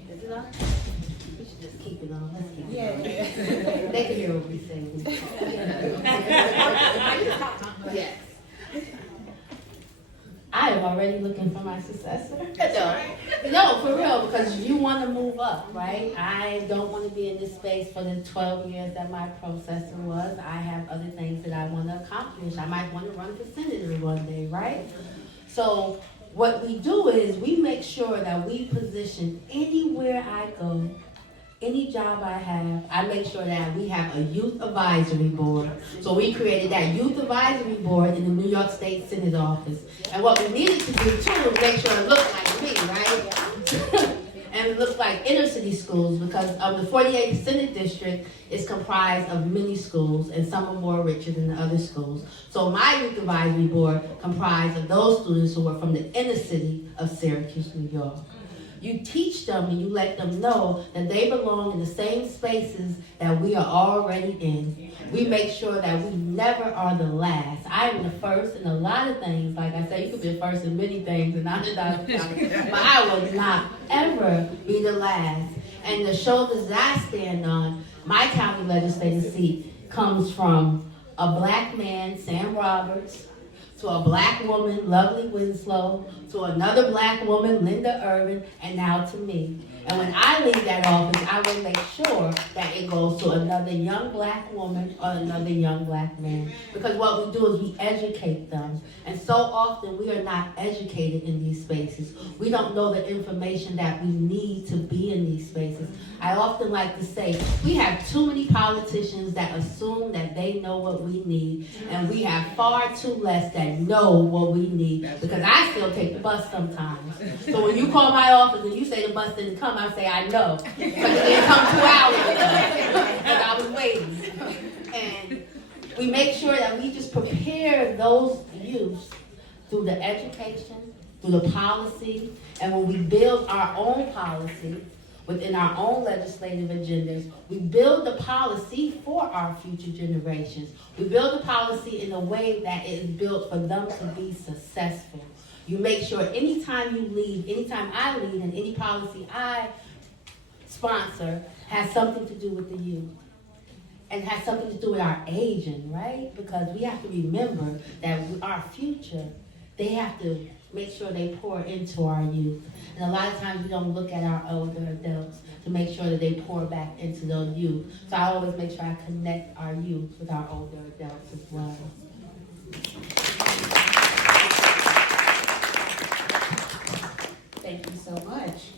Is it on? We should just keep it on. Let's keep it on. They can hear what we say. Yes. I am already looking for my successor. No, for real, because you want to move up, right? I don't want to be in this space for the 12 years that my predecessor was. I have other things that I want to accomplish. I might want to run for senator one day, right? So what we do is we make sure that we position anywhere I go, any job I have, I make sure that we have a youth advisory board. So we created that youth advisory board in the New York State Senate office. And what we needed to do too was make sure it looked like me, right? And it looked like inner city schools, because the 48th Senate District is comprised of many schools, and some are more richer than the other schools. So my youth advisory board comprised of those students who were from the inner city of Syracuse, New York. You teach them and you let them know that they belong in the same spaces that we are already in. We make sure that we never are the last. I'm the first in a lot of things. Like I said, you could be the first in many things, and I'm not, but I will not ever be the last. And the shoulders that I stand on, my county legislative seat comes from a black man, Sam Roberts, to a black woman, Lovely Winslow, to another black woman, Linda Irvin, and now to me. And when I leave that office, I will make sure that it goes to another young black woman or another young black man. Because what we do is we educate them. And so often we are not educated in these spaces. We don't know the information that we need to be in these spaces. I often like to say, we have too many politicians that assume that they know what we need, and we have far too less that know what we need. Because I still take the bus sometimes. So when you call my office and you say the bus didn't come, I say, I know. Because it didn't come 2 hours ago. Because I was waiting. And we make sure that we just prepare those youth through the education, through the policy, and when we build our own policy within our own legislative agendas, we build the policy for our future generations. We build the policy in a way that it is built for them to be successful. You make sure anytime you lead, anytime I lead, and any policy I sponsor has something to do with the youth. And has something to do with our aging, right? Because we have to remember that our future, they have to make sure they pour into our youth. And a lot of times we don't look at our older adults to make sure that they pour back into those youth. So I always make sure I connect our youth with our older adults as well. Thank you so much.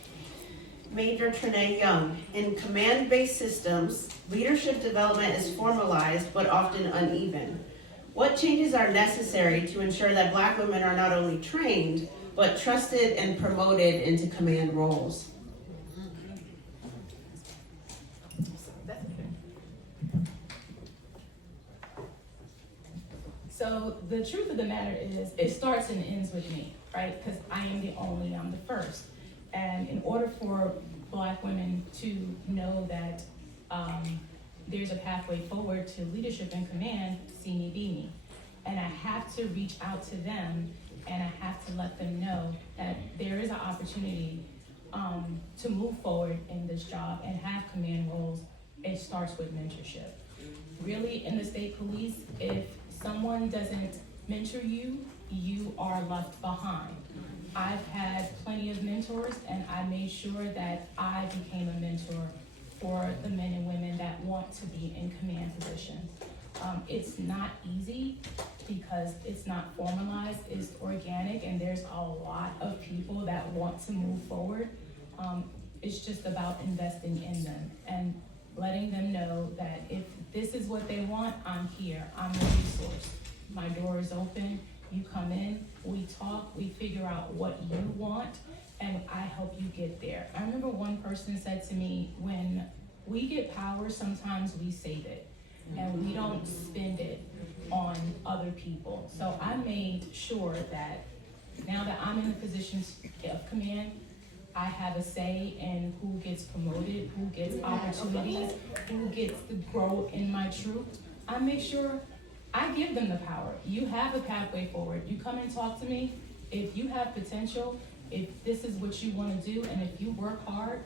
Major Trinae Young. In command-based systems, leadership development is formalized but often uneven. What changes are necessary to ensure that Black women are not only trained, but trusted and promoted into command roles? So the truth of the matter is, it starts and ends with me, right? Because I'm the first. And in order for Black women to know that there's a pathway forward to leadership and command, see me, be me. And I have to reach out to them, and I have to let them know that there is an opportunity to move forward in this job and have command roles. It starts with mentorship. Really, in the state police, if someone doesn't mentor you, you are left behind. I've had plenty of mentors, and I made sure that I became a mentor for the men and women that want to be in command positions. It's not easy because it's not formalized, it's organic, and there's a lot of people that want to move forward. It's just about investing in them and letting them know that if this is what they want, I'm here, I'm the resource. My door is open, you come in, we talk, we figure out what you want, and I help you get there. I remember one person said to me, when we get power, sometimes we save it, and we don't spend it on other people. So I made sure that now that I'm in the position of command, I have a say in who gets promoted, who gets opportunities, who gets to grow in my troop. I make sure I give them the power. You have a pathway forward. You come and talk to me. If you have potential, if this is what you want to do, and if you work hard,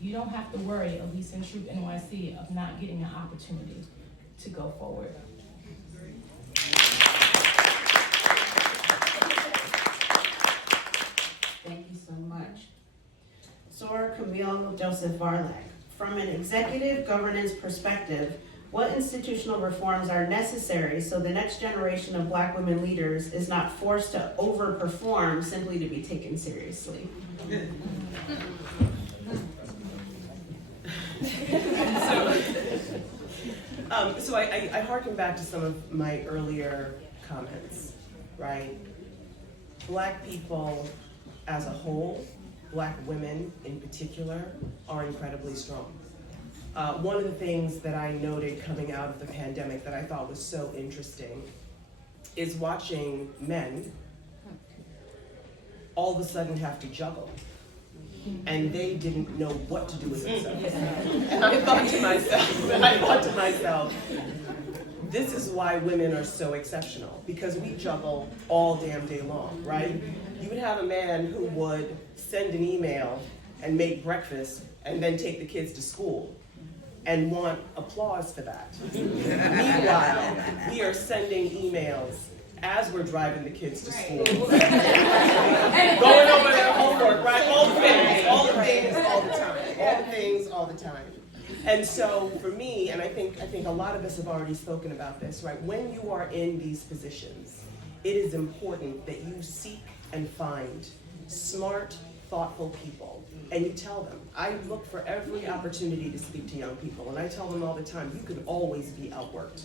you don't have to worry, at least in Troop NYC, of not getting an opportunity to go forward. Thank you so much. Soror Camille Joseph Varlak. From an executive governance perspective, what institutional reforms are necessary so the next generation of Black women leaders is not forced to overperform simply to be taken seriously? So I harken back to some of my earlier comments, right? Black people as a whole, Black women in particular, are incredibly strong. One of the things that I noted coming out of the pandemic that I thought was so interesting is watching men all of a sudden have to juggle. And they didn't know what to do with themselves. And I thought to myself, this is why women are so exceptional, because we juggle all damn day long, right? You would have a man who would send an email and make breakfast and then take the kids to school and want applause for that. Meanwhile, we are sending emails as we're driving the kids to school. Going over their homework, right? All the things, all the things, all the time. All the things, all the time. And so for me, and I think a lot of us have already spoken about this, right? When you are in these positions, it is important that you seek and find smart, thoughtful people. And you tell them. I look for every opportunity to speak to young people, and I tell them all the time, you could always be outworked.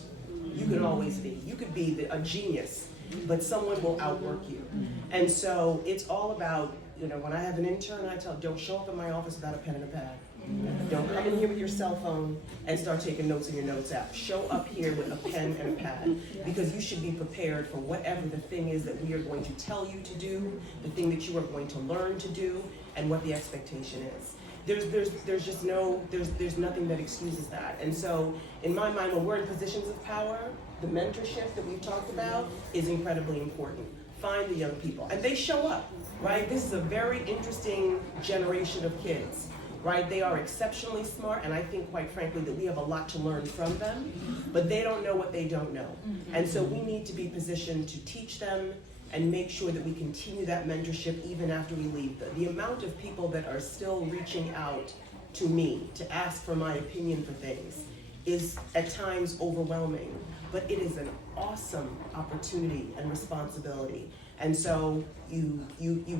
You could always be. You could be a genius, but someone will outwork you. And so it's all about, when I have an intern, I tell them, don't show up in my office without a pen and a pad. Don't come in here with your cell phone and start taking notes in your notes app. Show up here with a pen and a pad, because you should be prepared for whatever the thing is that we are going to tell you to do, the thing that you are going to learn to do, and what the expectation is. There's just there's nothing that excuses that. And so in my mind, when we're in positions of power, the mentorship that we've talked about is incredibly important. Find the young people, and they show up, right? This is a very interesting generation of kids, right? They are exceptionally smart, and I think, quite frankly, that we have a lot to learn from them, but they don't know what they don't know. And so we need to be positioned to teach them and make sure that we continue that mentorship even after we leave. The amount of people that are still reaching out to me to ask for my opinion for things is at times overwhelming, but it is an awesome opportunity and responsibility. And so you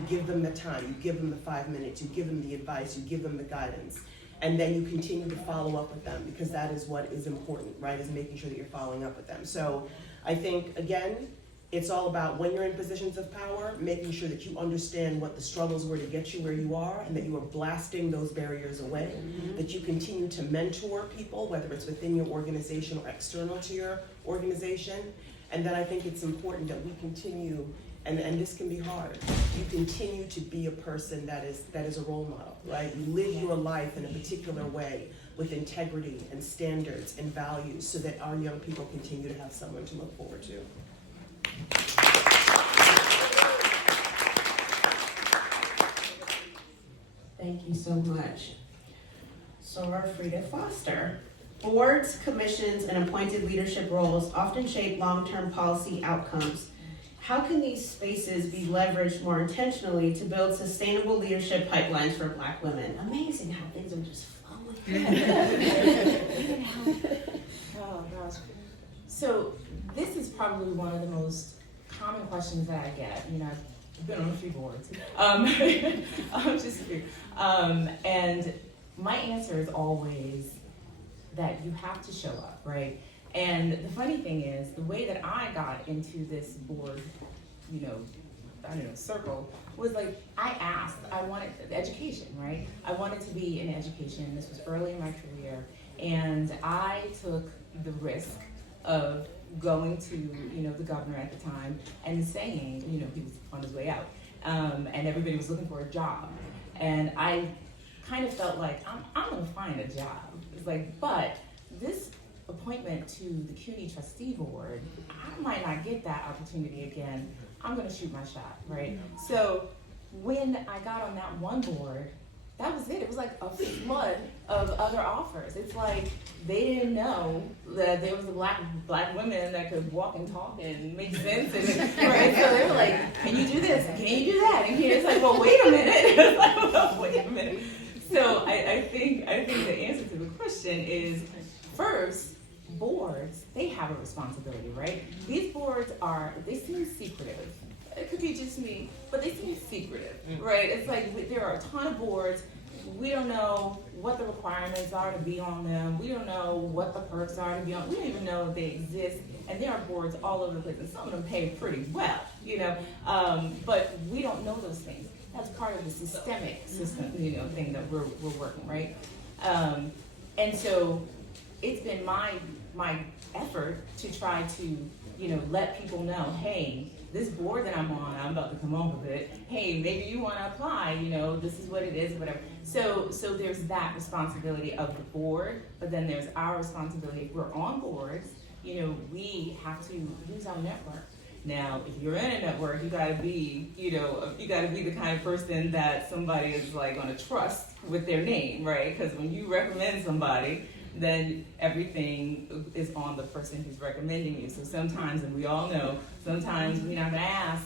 give them the time, you give them the 5 minutes, you give them the advice, you give them the guidance, and then you continue to follow up with them, because that is what is important, right, is making sure that you're following up with them. So I think, again, it's all about, when you're in positions of power, making sure that you understand what the struggles were to get you where you are, and that you are blasting those barriers away, that you continue to mentor people, whether it's within your organization or external to your organization. And then I think it's important that we continue, and this can be hard, you continue to be a person that is a role model, right? You live your life in a particular way with integrity and standards and values, so that our young people continue to have someone to look forward to. Thank you so much. Soror Frida Foster. Boards, commissions, and appointed leadership roles often shape long-term policy outcomes. How can these spaces be leveraged more intentionally to build sustainable leadership pipelines for Black women? Amazing how things are just flowing. Oh gosh. So this is probably one of the most common questions that I get. I've been on a few boards. Just a few. And my answer is always that you have to show up, right? And the funny thing is, the way that I got into this board, circle, was like, I wanted education, right? I wanted to be in education. This was early in my career. And I took the risk of going to, the governor at the time and saying, he was on his way out. And everybody was looking for a job. And I kind of felt like, I'm gonna find a job. It's like, but this appointment to the CUNY trustee board, I might not get that opportunity again. I'm gonna shoot my shot, right? So when I got on that one board, that was it. It was like a flood of other offers. It's like they didn't know that there was a black women that could walk and talk and make sense. And, right? So they were like, can you do this? Can you do that? And it's like, well, wait a minute. Well, wait a minute. So I think the answer to the question is, first, boards, they have a responsibility, right? These boards they seem secretive. It could be just me, but they seem secretive, right? It's like there are a ton of boards. We don't know what the requirements are to be on them. We don't know what the perks are to be on. We don't even know if they exist. And there are boards all over the place, and some of them pay pretty well, but we don't know those things. That's part of the systemic system, thing that we're working, right? And so it's been my effort to try to, let people know, hey, this board that I'm on, I'm about to come off of it. Hey, maybe you want to apply, this is what it is, whatever. So there's that responsibility of the board, but then there's our responsibility. If we're on boards, we have to use our network. Now, if you're in a network, you gotta be, the kind of person that somebody is like gonna trust with their name, right? Because when you recommend somebody, then everything is on the person who's recommending you. So sometimes, and we all know, sometimes we're not gonna ask,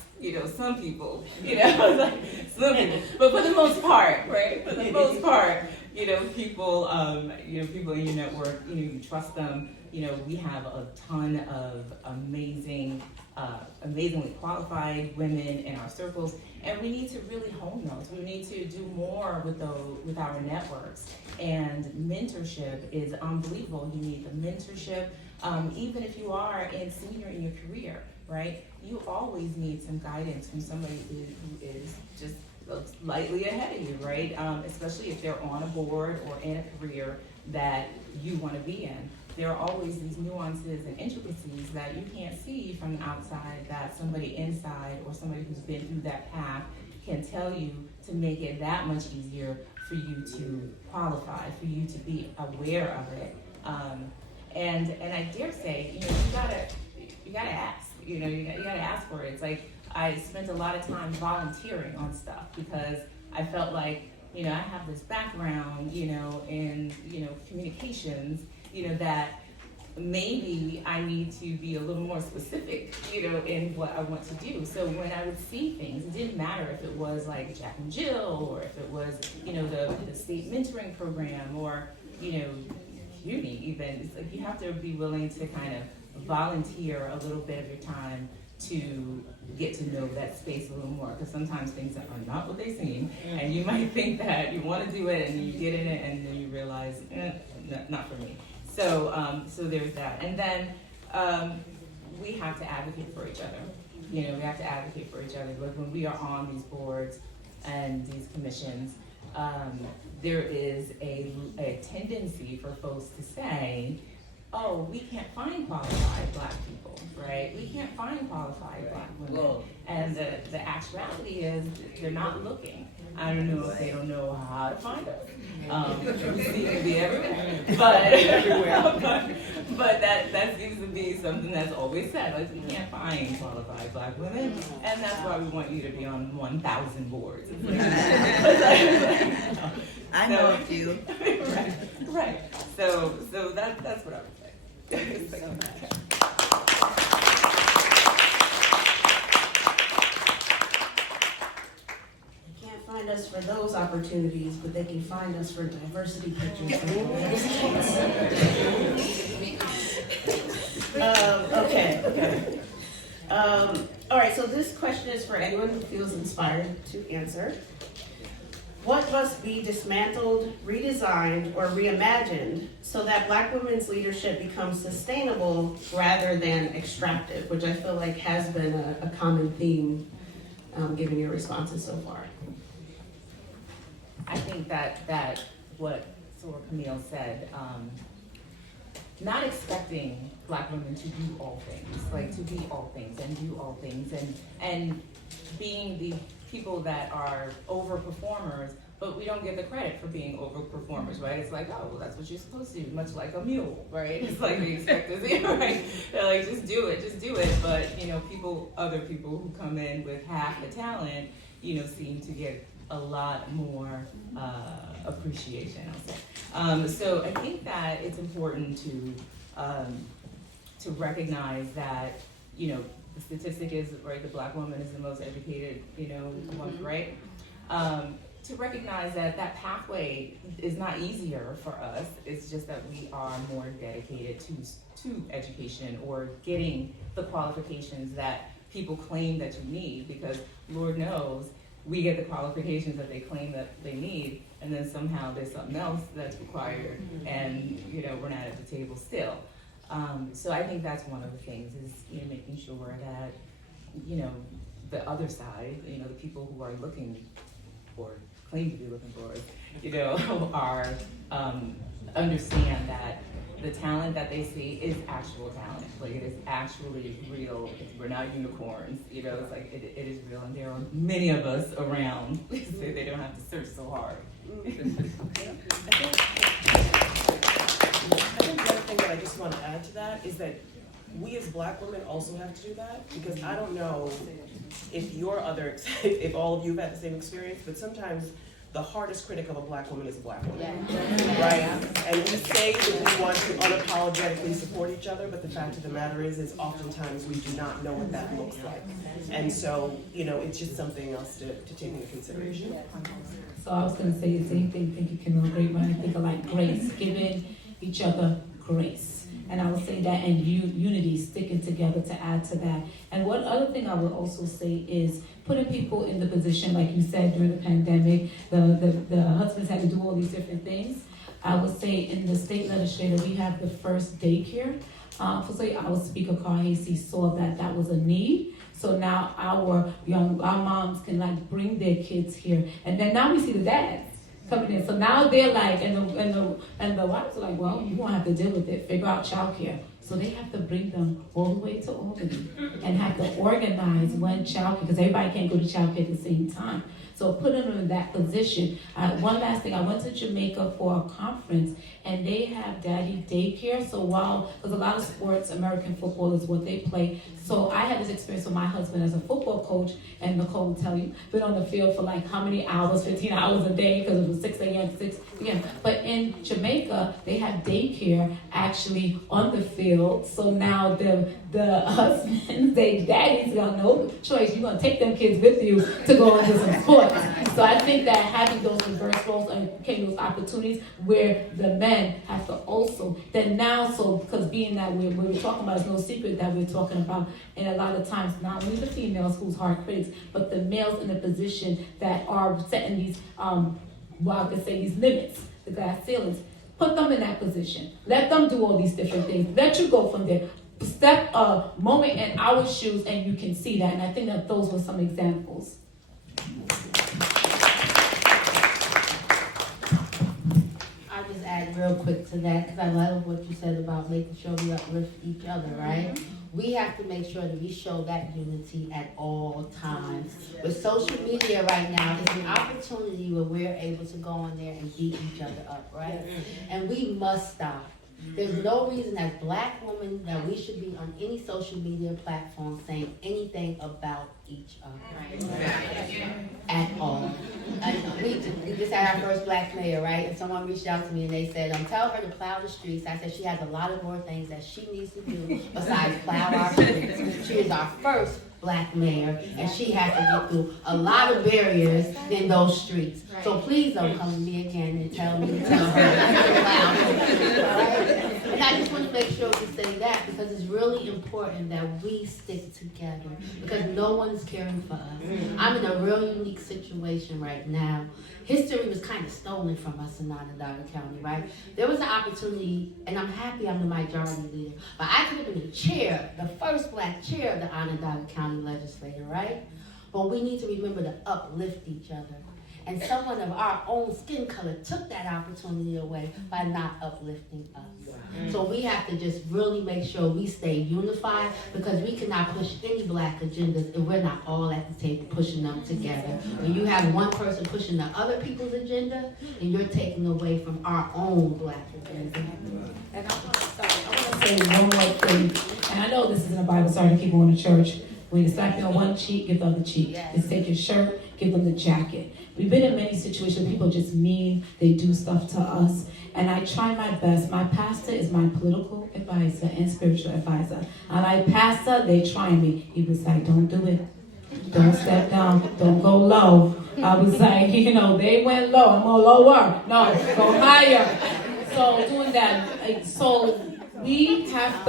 some people, like some people. But for the most part, right? For the most part, people, people in your network, you trust them. We have a ton of amazingly qualified women in our circles, and we need to really hone those. We need to do more with our networks. And mentorship is unbelievable. You need the mentorship, even if you are senior in your career, right? You always need some guidance from somebody who is just slightly ahead of you, right? Especially if they're on a board or in a career that you want to be in. There are always these nuances and intricacies that you can't see from the outside that somebody inside or somebody who's been through that path can tell you to make it that much easier for you to qualify, for you to be aware of it. And I dare say, you gotta ask. You gotta ask for it. It's like I spent a lot of time volunteering on stuff because I felt like, I have this background, in communications, that maybe I need to be a little more specific, in what I want to do. So when I would see things, it didn't matter if it was like Jack and Jill, or if it was, the state mentoring program, or, CUNY even. It's like you have to be willing to kind of volunteer a little bit of your time to get to know that space a little more, because sometimes things are not what they seem, and you might think that you want to do it, and then you get in it, and then you realize, not for me. So there's that. And then we have to advocate for each other. We have to advocate for each other. Like when we are on these boards and these commissions, there is a tendency for folks to say, oh, we can't find qualified Black people, right? We can't find qualified Black women. And the actuality is they're not looking. I don't know if they don't know how to find us. We seem to be everywhere. But that seems to be something that's always said. Like, we can't find qualified Black women, and that's why we want you to be on 1,000 boards. I know a few. Right. So that's what I would say. Find us for those opportunities, but they can find us for diversity pictures. Okay. All right, so this question is for anyone who feels inspired to answer. What must be dismantled, redesigned, or reimagined so that Black women's leadership becomes sustainable rather than extractive, which I feel like has been a common theme given your responses so far? I think that what Soror Camille said, not expecting Black women to do all things, like to be all things and do all things, and being the people that are overperformers, but we don't get the credit for being overperformers, right? It's like, oh, well, that's what you're supposed to do, much like a mule, right? It's like they expect us, right? They're like, just do it. But other people who come in with half the talent, seem to get a lot more appreciation, I'll say. So I think that it's important to recognize that, the statistic is, right, the Black woman is the most educated, one, right? To recognize that pathway is not easier for us. It's just that we are more dedicated to education or getting the qualifications that people claim that you need, because Lord knows we get the qualifications that they claim that they need, and then somehow there's something else that's required, and we're not at the table still. So I think that's one of the things is making sure that the other side, the people who are looking or claim to be looking for it, are understand that the talent that they see is actual talent. Like, it is actually real. We're not unicorns. It's like it is real, and there are many of us around, so they don't have to search so hard. I think the other thing that I just want to add to that is that we as Black women also have to do that, because I don't know if if all of you have had the same experience, but sometimes the hardest critic of a black woman is a black woman, right? And we say that we want to unapologetically support each other, but the fact of the matter is oftentimes we do not know what that looks like. And so, it's just something else to take into consideration. So I was going to say the same thing. Thank you, Kim. Great one. I think of like grace, giving each other grace. And I would say that, and unity, sticking together to add to that. And one other thing I would also say is putting people in the position, like you said, during the pandemic, the husbands had to do all these different things. I would say in the state legislature, we have the first daycare. For say our Speaker Carl Hasty saw that was a need. So now our moms can like bring their kids here. And then now we see the dads coming in. So now they're like, and the wives are like, well, you won't have to deal with it. Figure out childcare. So they have to bring them all the way to Albany and have to organize when childcare, because everybody can't go to childcare at the same time. So putting them in that position. One last thing, I went to Jamaica for a conference, and they have daddy daycare. So because a lot of sports, American football is what they play. So I had this experience with my husband as a football coach, and Nicole will tell you, been on the field for like how many hours, 15 hours a day, because it was 6 a.m. to 6 p.m. But in Jamaica, they have daycare actually on the field. So now the husbands, they daddies got no choice. You're going to take them kids with you to go into some sports. So I think that having those reverse roles and creating those opportunities where the men have to also, then now, so because being that we're talking about, it's no secret that we're talking about, and a lot of times not only the females who's hard critics, but the males in a position that are setting these, these limits, the glass ceilings. Put them in that position. Let them do all these different things. Let you go from there. Step a moment in our shoes and you can see that. And I think that those were some examples. I'll just add real quick to that because I love what you said about making sure we uplift each other, right? We have to make sure that we show that unity at all times. With social media right now, it's an opportunity where we're able to go on there and beat each other up, right? And we must stop. There's no reason as black women that we should be on any social media platform saying anything about each other. At all. We just had our first black mayor, right? And someone reached out to me and they said, tell her to plow the streets. I said she has a lot of more things that she needs to do besides plow our streets. She is our first black mayor, and she has to get through a lot of barriers in those streets. So please don't come to me again and tell me to tell her to plow. Right? And I just want to make sure we say that because it's really important that we stick together because no one is caring for us. I'm in a real unique situation right now. History was kind of stolen from us in Onondaga County, right? There was an opportunity, and I'm happy I'm the majority leader, but I could have been the chair, the first black chair of the Onondaga County legislature, right? But we need to remember to uplift each other. And someone of our own skin color took that opportunity away by not uplifting us. So we have to just really make sure we stay unified because we cannot push any black agendas if we're not all at the table pushing them together. When you have one person pushing the other people's agenda, then you're taking away from our own black agenda. And I want to say one more thing. And I know this isn't a Bible, sorry to keep going to church. When you slap you on one cheek, give the other cheek. Just take your shirt, give them the jacket. We've been in many situations, people just mean, they do stuff to us. And I try my best. My pastor is my political advisor and spiritual advisor. And my pastor, they try me. He was like, don't do it. Don't step down. Don't go low. I was like, they went low. I'm going lower. No, go higher. So doing that, so we have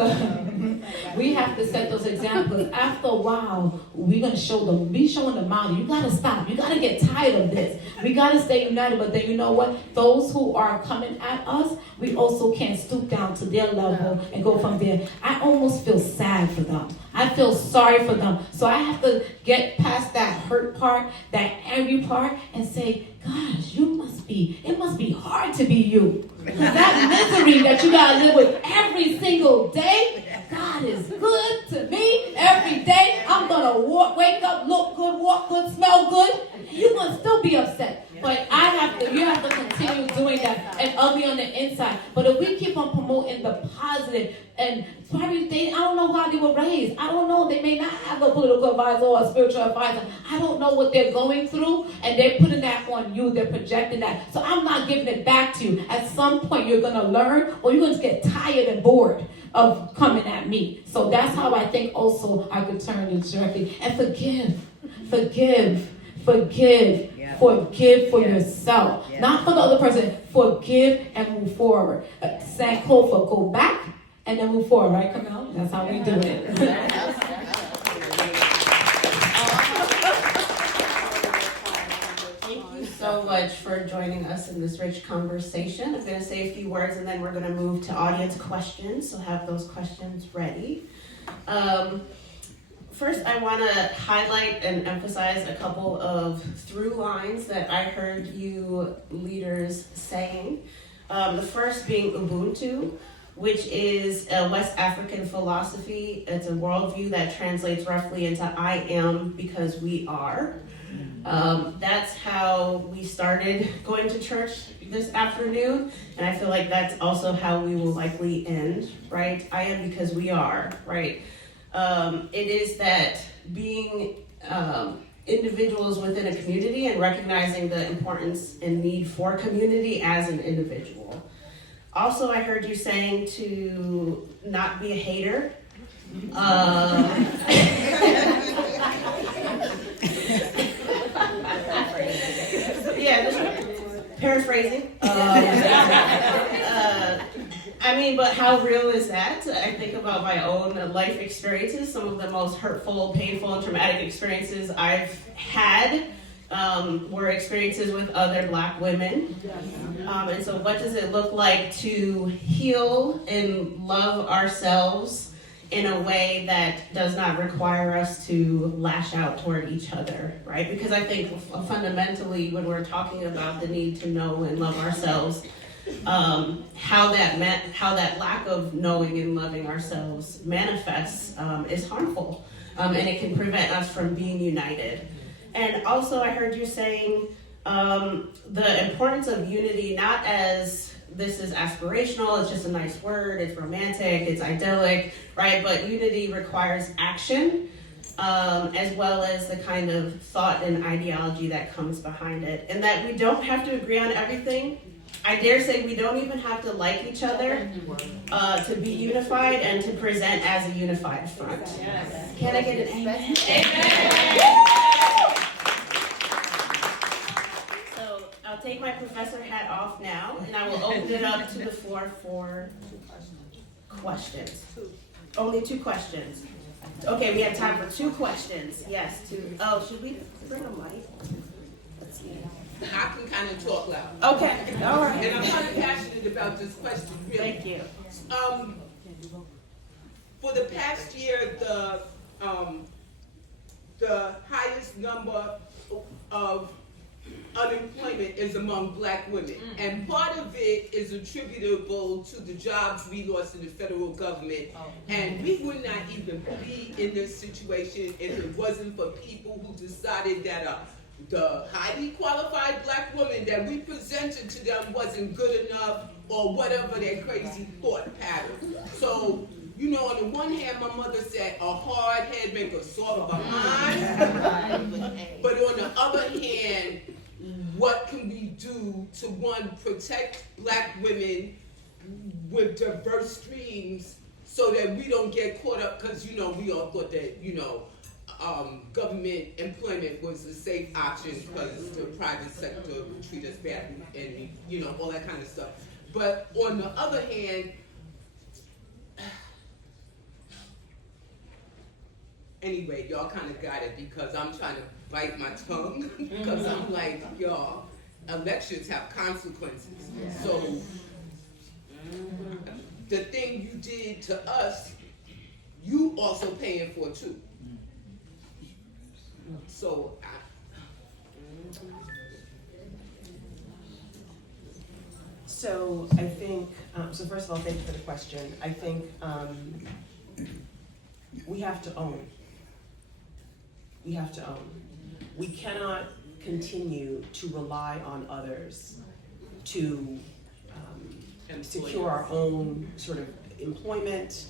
to set those examples. After a while, we're gonna show them. Be showing them out. You gotta stop. You gotta get tired of this. We gotta stay united. But then you know what? Those who are coming at us, we also can't stoop down to their level and go from there. I almost feel sad for them. I feel sorry for them. So I have to get past that hurt part, that angry part, and say, gosh, it must be hard to be you. That misery that you gotta live with every single day, God is good to me every day. I'm gonna wake up, look good, walk good, smell good. You're gonna still be upset. But you have to continue doing that and ugly on the inside. But if we keep on promoting the positive president, and probably I don't know how they were raised. I don't know. They may not have a political advisor or a spiritual advisor. I don't know what they're going through, and they're putting that on you. They're projecting that. So I'm not giving it back to you. At some point, you're going to learn, or you're going to get tired and bored of coming at me. So that's how I think also I could turn it directly. And forgive. Forgive for yourself. Yeah. Not for the other person. Forgive and move forward. Sankofa, go back and then move forward. Right, Camille? That's how we do it. Thank you so much for joining us in this rich conversation. I'm going to say a few words and then we're going to move to audience questions, so have those questions ready. First, I want to highlight and emphasize a couple of through lines that I heard you leaders saying. The first being Ubuntu, which is a West African philosophy. It's a worldview that translates roughly into I am because we are. That's how we started going to church this afternoon, and I feel like that's also how we will likely end, right? I am because we are, right? It is that being individuals within a community and recognizing the importance and need for community as an individual. Also, I heard you saying to not be a hater. Yeah, just paraphrasing. I mean, but how real is that? I think about my own life experiences. Some of the most hurtful, painful, and traumatic experiences I've had were experiences with other Black women. And so what does it look like to heal and love ourselves in a way that does not require us to lash out toward each other, right? Because I think fundamentally when we're talking about the need to know and love ourselves, how that lack of knowing and loving ourselves manifests is harmful, and it can prevent us from being united. And also I heard you saying the importance of unity, not as this is aspirational, it's just a nice word, it's romantic, it's idyllic, right? But unity requires action, as well as the kind of thought and ideology that comes behind it. And that we don't have to agree on everything. I dare say we don't even have to like each other to be unified and to present as a unified front. Yes. Can I get an amen? Amen. So I'll take my professor hat off now and I will open it up to the floor for questions. Only 2 questions. Okay, we have time for 2 questions. Yes, 2. Oh, should we bring a mic? Let's see. I can kind of talk loud. Okay, all right. And I'm kind of passionate about this question, really. Thank you. For the past year, the highest number of unemployment is among Black women. And part of it is attributable to the jobs we lost in the federal government. And we would not even be in this situation if it wasn't for people who decided that the highly qualified Black woman that we presented to them wasn't good enough, or whatever their crazy thought pattern. So, you know, on the one hand, my mother said a hard head make a soft behind. But on the other hand, what can we do to, one, protect Black women with diverse streams so that we don't get caught up, because, you know, we all thought that, you know, government employment was a safe option because the private sector would treat us badly and, you know, all that kind of stuff. But on the other hand, anyway, y'all kind of got it because I'm trying to bite my tongue because I'm like, y'all, elections have consequences. So the thing you did to us, you also paying for too. So, So I think, so first of all, thank you for the question. I think we have to own. We have to own. We cannot continue to rely on others to secure our own sort of employment,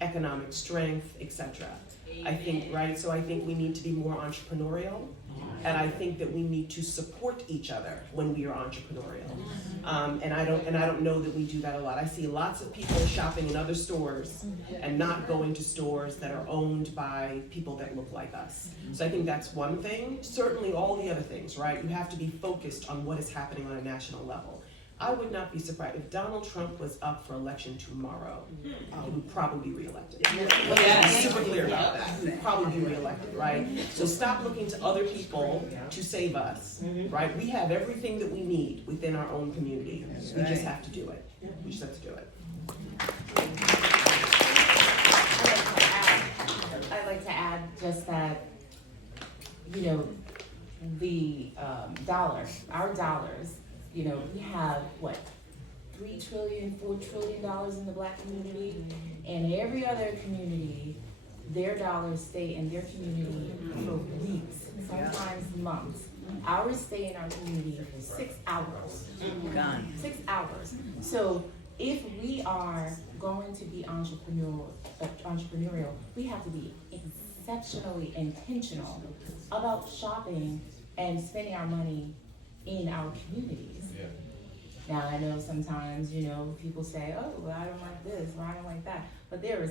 economic strength, etc. I think, right? So I think we need to be more entrepreneurial, and I think that we need to support each other when we are entrepreneurial. And I don't know that we do that a lot. I see lots of people shopping in other stores and not going to stores that are owned by people that look like us. So I think that's one thing. Certainly all the other things, right? You have to be focused on what is happening on a national level. I would not be surprised if Donald Trump was up for election tomorrow. He would probably be reelected. Let's be super clear about that. He would probably be reelected, right? So stop looking to other people to save us, right? We have everything that we need within our own community. We just have to do it. We just have to do it. I'd like to add just that, you know, the our dollars, you know, we have what, $3 trillion, $4 trillion in the Black community, and every other community, their dollars stay in their community for weeks, sometimes months. Ours stay in our community for 6 hours. 6 hours. So if we are going to be entrepreneurial, we have to be exceptionally intentional about shopping and spending our money in our communities. Now I know sometimes, you know, people say, oh, well, I don't like this or I don't like that, but there are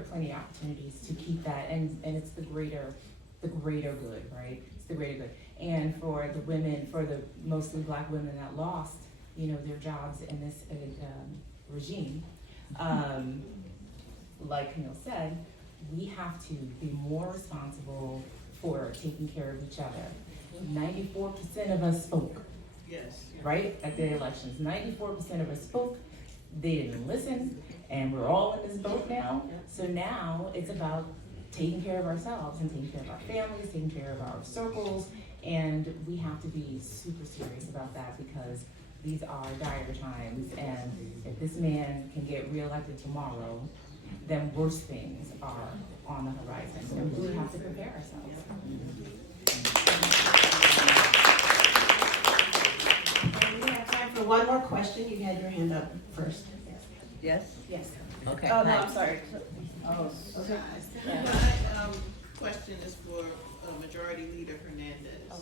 plenty of opportunities to keep that, and it's the greater good, right? It's the greater good. And for the women, for the mostly Black women that lost, you know, their jobs in this regime, like Camille said, we have to be more responsible for taking care of each other. 94% of us spoke. Yes. Right? At the elections. 94% of us spoke. They didn't listen, and we're all in this boat now. So now it's about taking care of ourselves and taking care of our families, taking care of our circles, and we have to be super serious about that because these are dire times, and if this man can get reelected tomorrow, then worse things are on the horizon, and we have to prepare ourselves. We have time for one more question. You had your hand up first. Yes? Yes. Okay. Oh, no, I'm sorry. Oh, okay. My question is for Majority Leader Hernandez.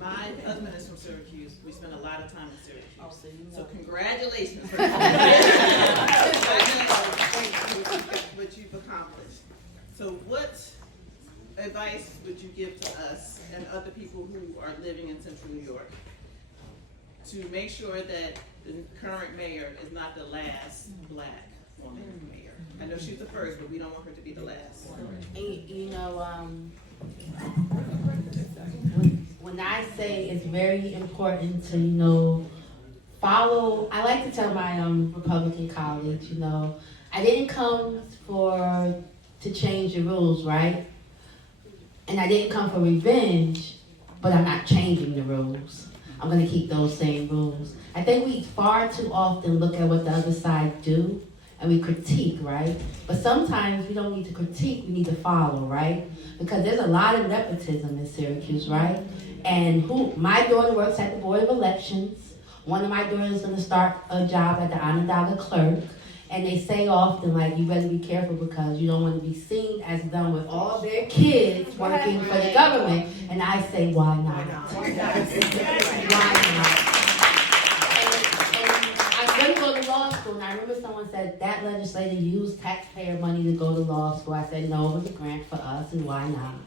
My husband is from Syracuse. We spend a lot of time in Syracuse. So congratulations. What you've accomplished. So what advice would you give to us and other people who are living in Central New York to make sure that the current mayor is not the last Black woman mayor? I know she's the first, but we don't want her to be the last. You know, when I say it's very important to, you know, follow, I like to tell my Republican colleagues, you know, I didn't come to change the rules, right? And I didn't come for revenge, but I'm not changing the rules. I'm gonna keep those same rules. I think we far too often look at what the other side do and we critique, right? But sometimes we don't need to critique, we need to follow, right? Because there's a lot of nepotism in Syracuse, right? And my daughter works at the Board of Elections. One of my daughters is gonna start a job at the Onondaga clerk. And they say often, like, you better be careful because you don't want to be seen as them with all their kids working for the government. And I say, why not? Why not? And I'm going to go to law school, and I remember someone said, that legislator used taxpayer money to go to law school. I said, no, it was a grant for us, and why not?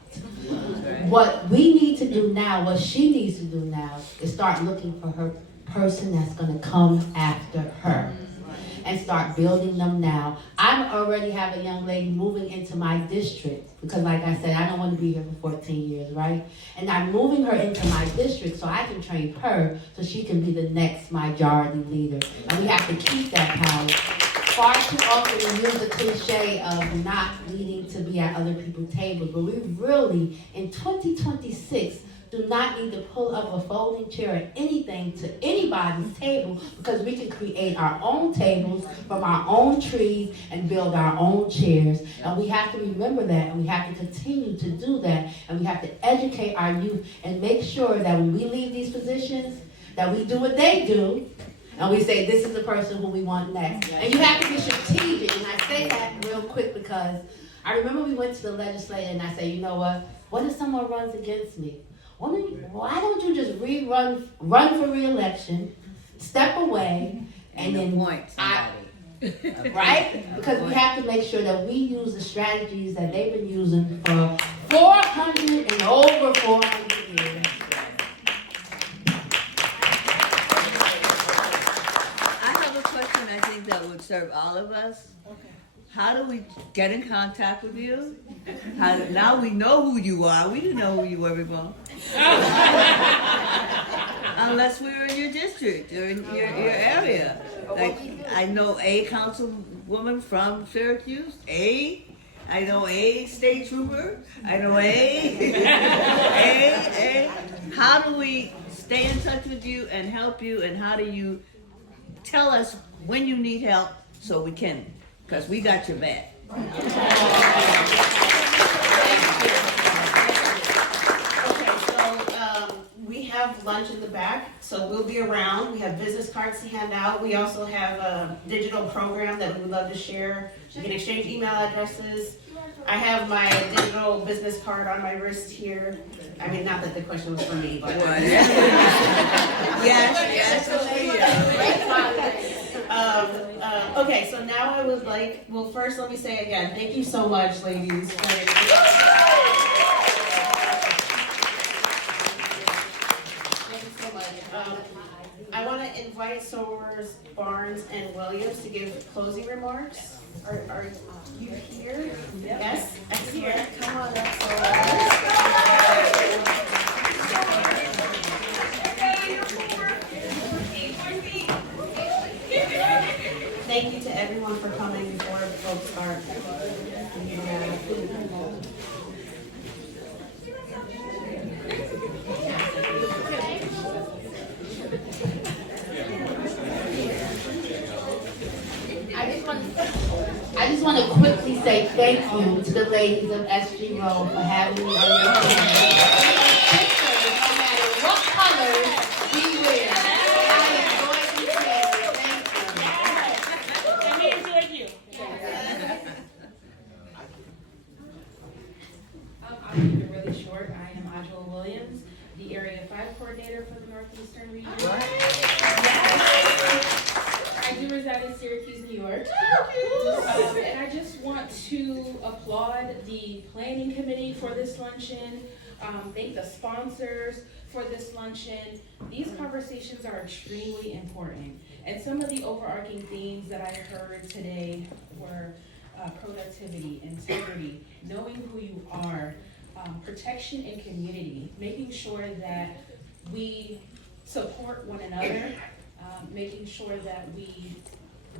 What we need to do now, what she needs to do now, is start looking for her person that's going to come after her. And start building them now. I already have a young lady moving into my district because, like I said, I don't want to be here for 14 years, right? And I'm moving her into my district so I can train her so she can be the next majority leader. And we have to keep that power. Far too often we use the cliche of not needing to be at other people's tables, but we really, in 2026, do not need to pull up a folding chair or anything to anybody's table because we can create our own tables from our own trees and build our own chairs. And we have to remember that, and we have to continue to do that, and we have to educate our youth and make sure that when we leave these positions, that we do what they do, and we say, this is the person who we want next. And you have to be strategic, and I say that real quick because I remember we went to the legislature and I said, you know what if someone runs against me? Why don't you just run for re-election, step away, and then point right? Because we have to make sure that we use the strategies that they've been using for 400 and over 400 years. I have a question I think that would serve all of us. How do we get in contact with you? Now we know who you are. We didn't know who you were before. Unless we were in your district or in your area. Like, I know a councilwoman from Syracuse, I know a state trooper, I know a. How do we stay in touch with you and help you, and how do you tell us when you need help so we can? Because we got your back. We have lunch in the back, so we'll be around. We have business cards to hand out. We also have a digital program that we would love to share. You can exchange email addresses. I have my digital business card on my wrist here. I mean, not that the question was for me, but. Yes. Okay, so now I would like, well, first let me say again, thank you so much, ladies. I want to invite Sorors Barnes and Williams to give closing remarks. Are you here? Yes, I'm here. Come on up, Thank you to everyone for coming before folks start. I just want to quickly say thank you to the ladies of SG Row for having me on your team. No matter what colors we wear, I enjoy these ladies. Thank you. I'll keep it really short. I am Ajula Williams, the Area 5 Coordinator for the Northeastern region. I do reside in Syracuse, New York. And I just want to applaud the planning committee for this luncheon, thank the sponsors for this luncheon. These conversations are extremely important. And some of the overarching themes that I heard today were productivity, integrity, knowing who you are, protection and community, making sure that we support one another, making sure that we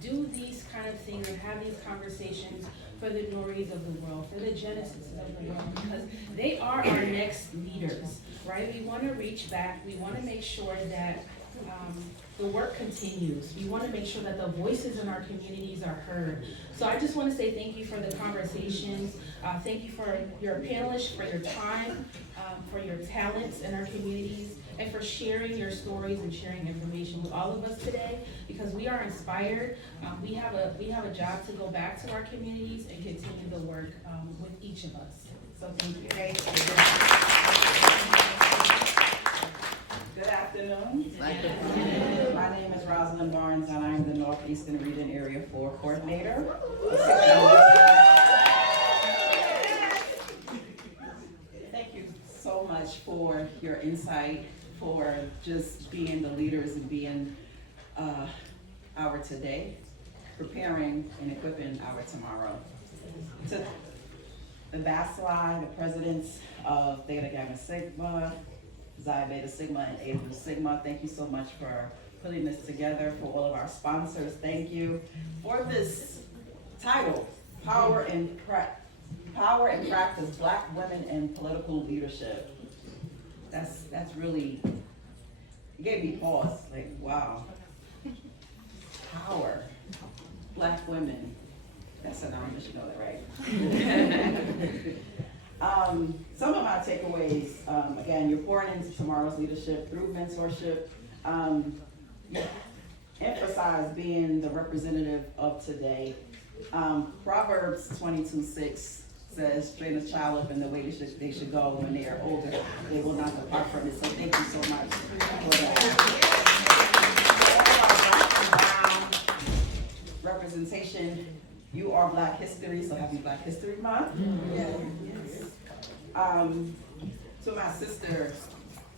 do these kind of things and have these conversations for the Noris of the world, for the Genesis of the world, because they are our next leaders, right? We want to reach back. We want to make sure that the work continues. We want to make sure that the voices in our communities are heard. So I just want to say thank you for the conversations. Thank you for your panelists, for your time, for your talents in our communities, and for sharing your stories and sharing information with all of us today, because we are inspired. We have a job to go back to our communities and continue the work with each of us. So thank you. Good afternoon. My name is Rosalind Barnes, and I'm the Northeastern Region Area 4 Coordinator. Thank you so much for your insight, for just being the leaders and being our today, preparing and equipping our tomorrow. To the Basli, the presidents of Theta Gamma Sigma, Xi Beta Sigma, and Eta Sigma, thank you so much for putting this together. For all of our sponsors, thank you for this title, Power and Practice, Black Women in Political Leadership. That's really, it gave me pause, like, wow. Power, Black women, that's a noun, you should know that, right? Some of my takeaways, again, you're pouring into tomorrow's leadership through mentorship, emphasize being the representative of today. Proverbs 22:6 says, train a child up in the way they should go. When they are older, they will not depart from it. So thank you so much for that. Brown representation. You are Black History, so happy Black History Month. To my sister,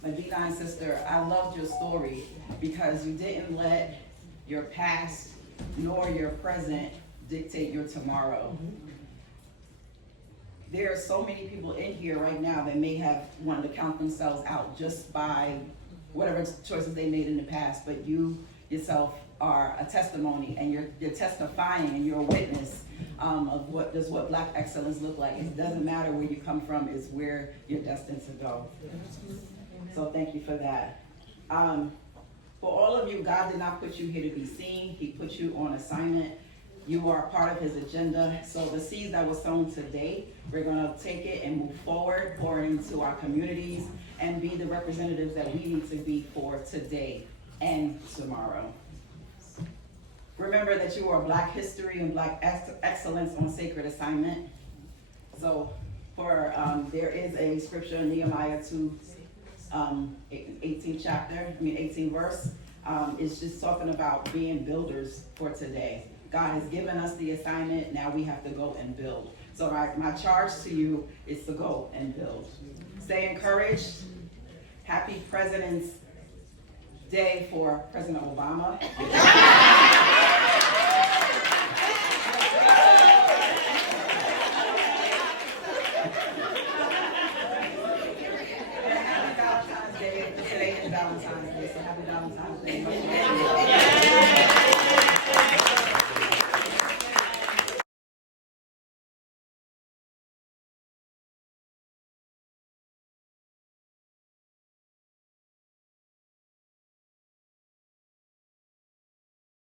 my D9 sister, I loved your story because you didn't let your past nor your present dictate your tomorrow. There are so many people in here right now that may have wanted to count themselves out just by whatever choices they made in the past, but you yourself are a testimony, and you're testifying and you're a witness of what does what Black excellence look like. It doesn't matter where you come from, it's where you're destined to go. So thank you for that. For all of you, God did not put you here to be seen. He put you on assignment. You are part of his agenda. So the seeds that were sown today, we're gonna take it and move forward, pour it into our communities, and be the representatives that we need to be for today and tomorrow. Remember that you are Black history and Black excellence on sacred assignment. So there is a scripture in Nehemiah 2, 18 verse. It's just talking about being builders for today. God has given us the assignment, now we have to go and build. So my charge to you is to go and build. Stay encouraged. Happy President's Day for President Obama.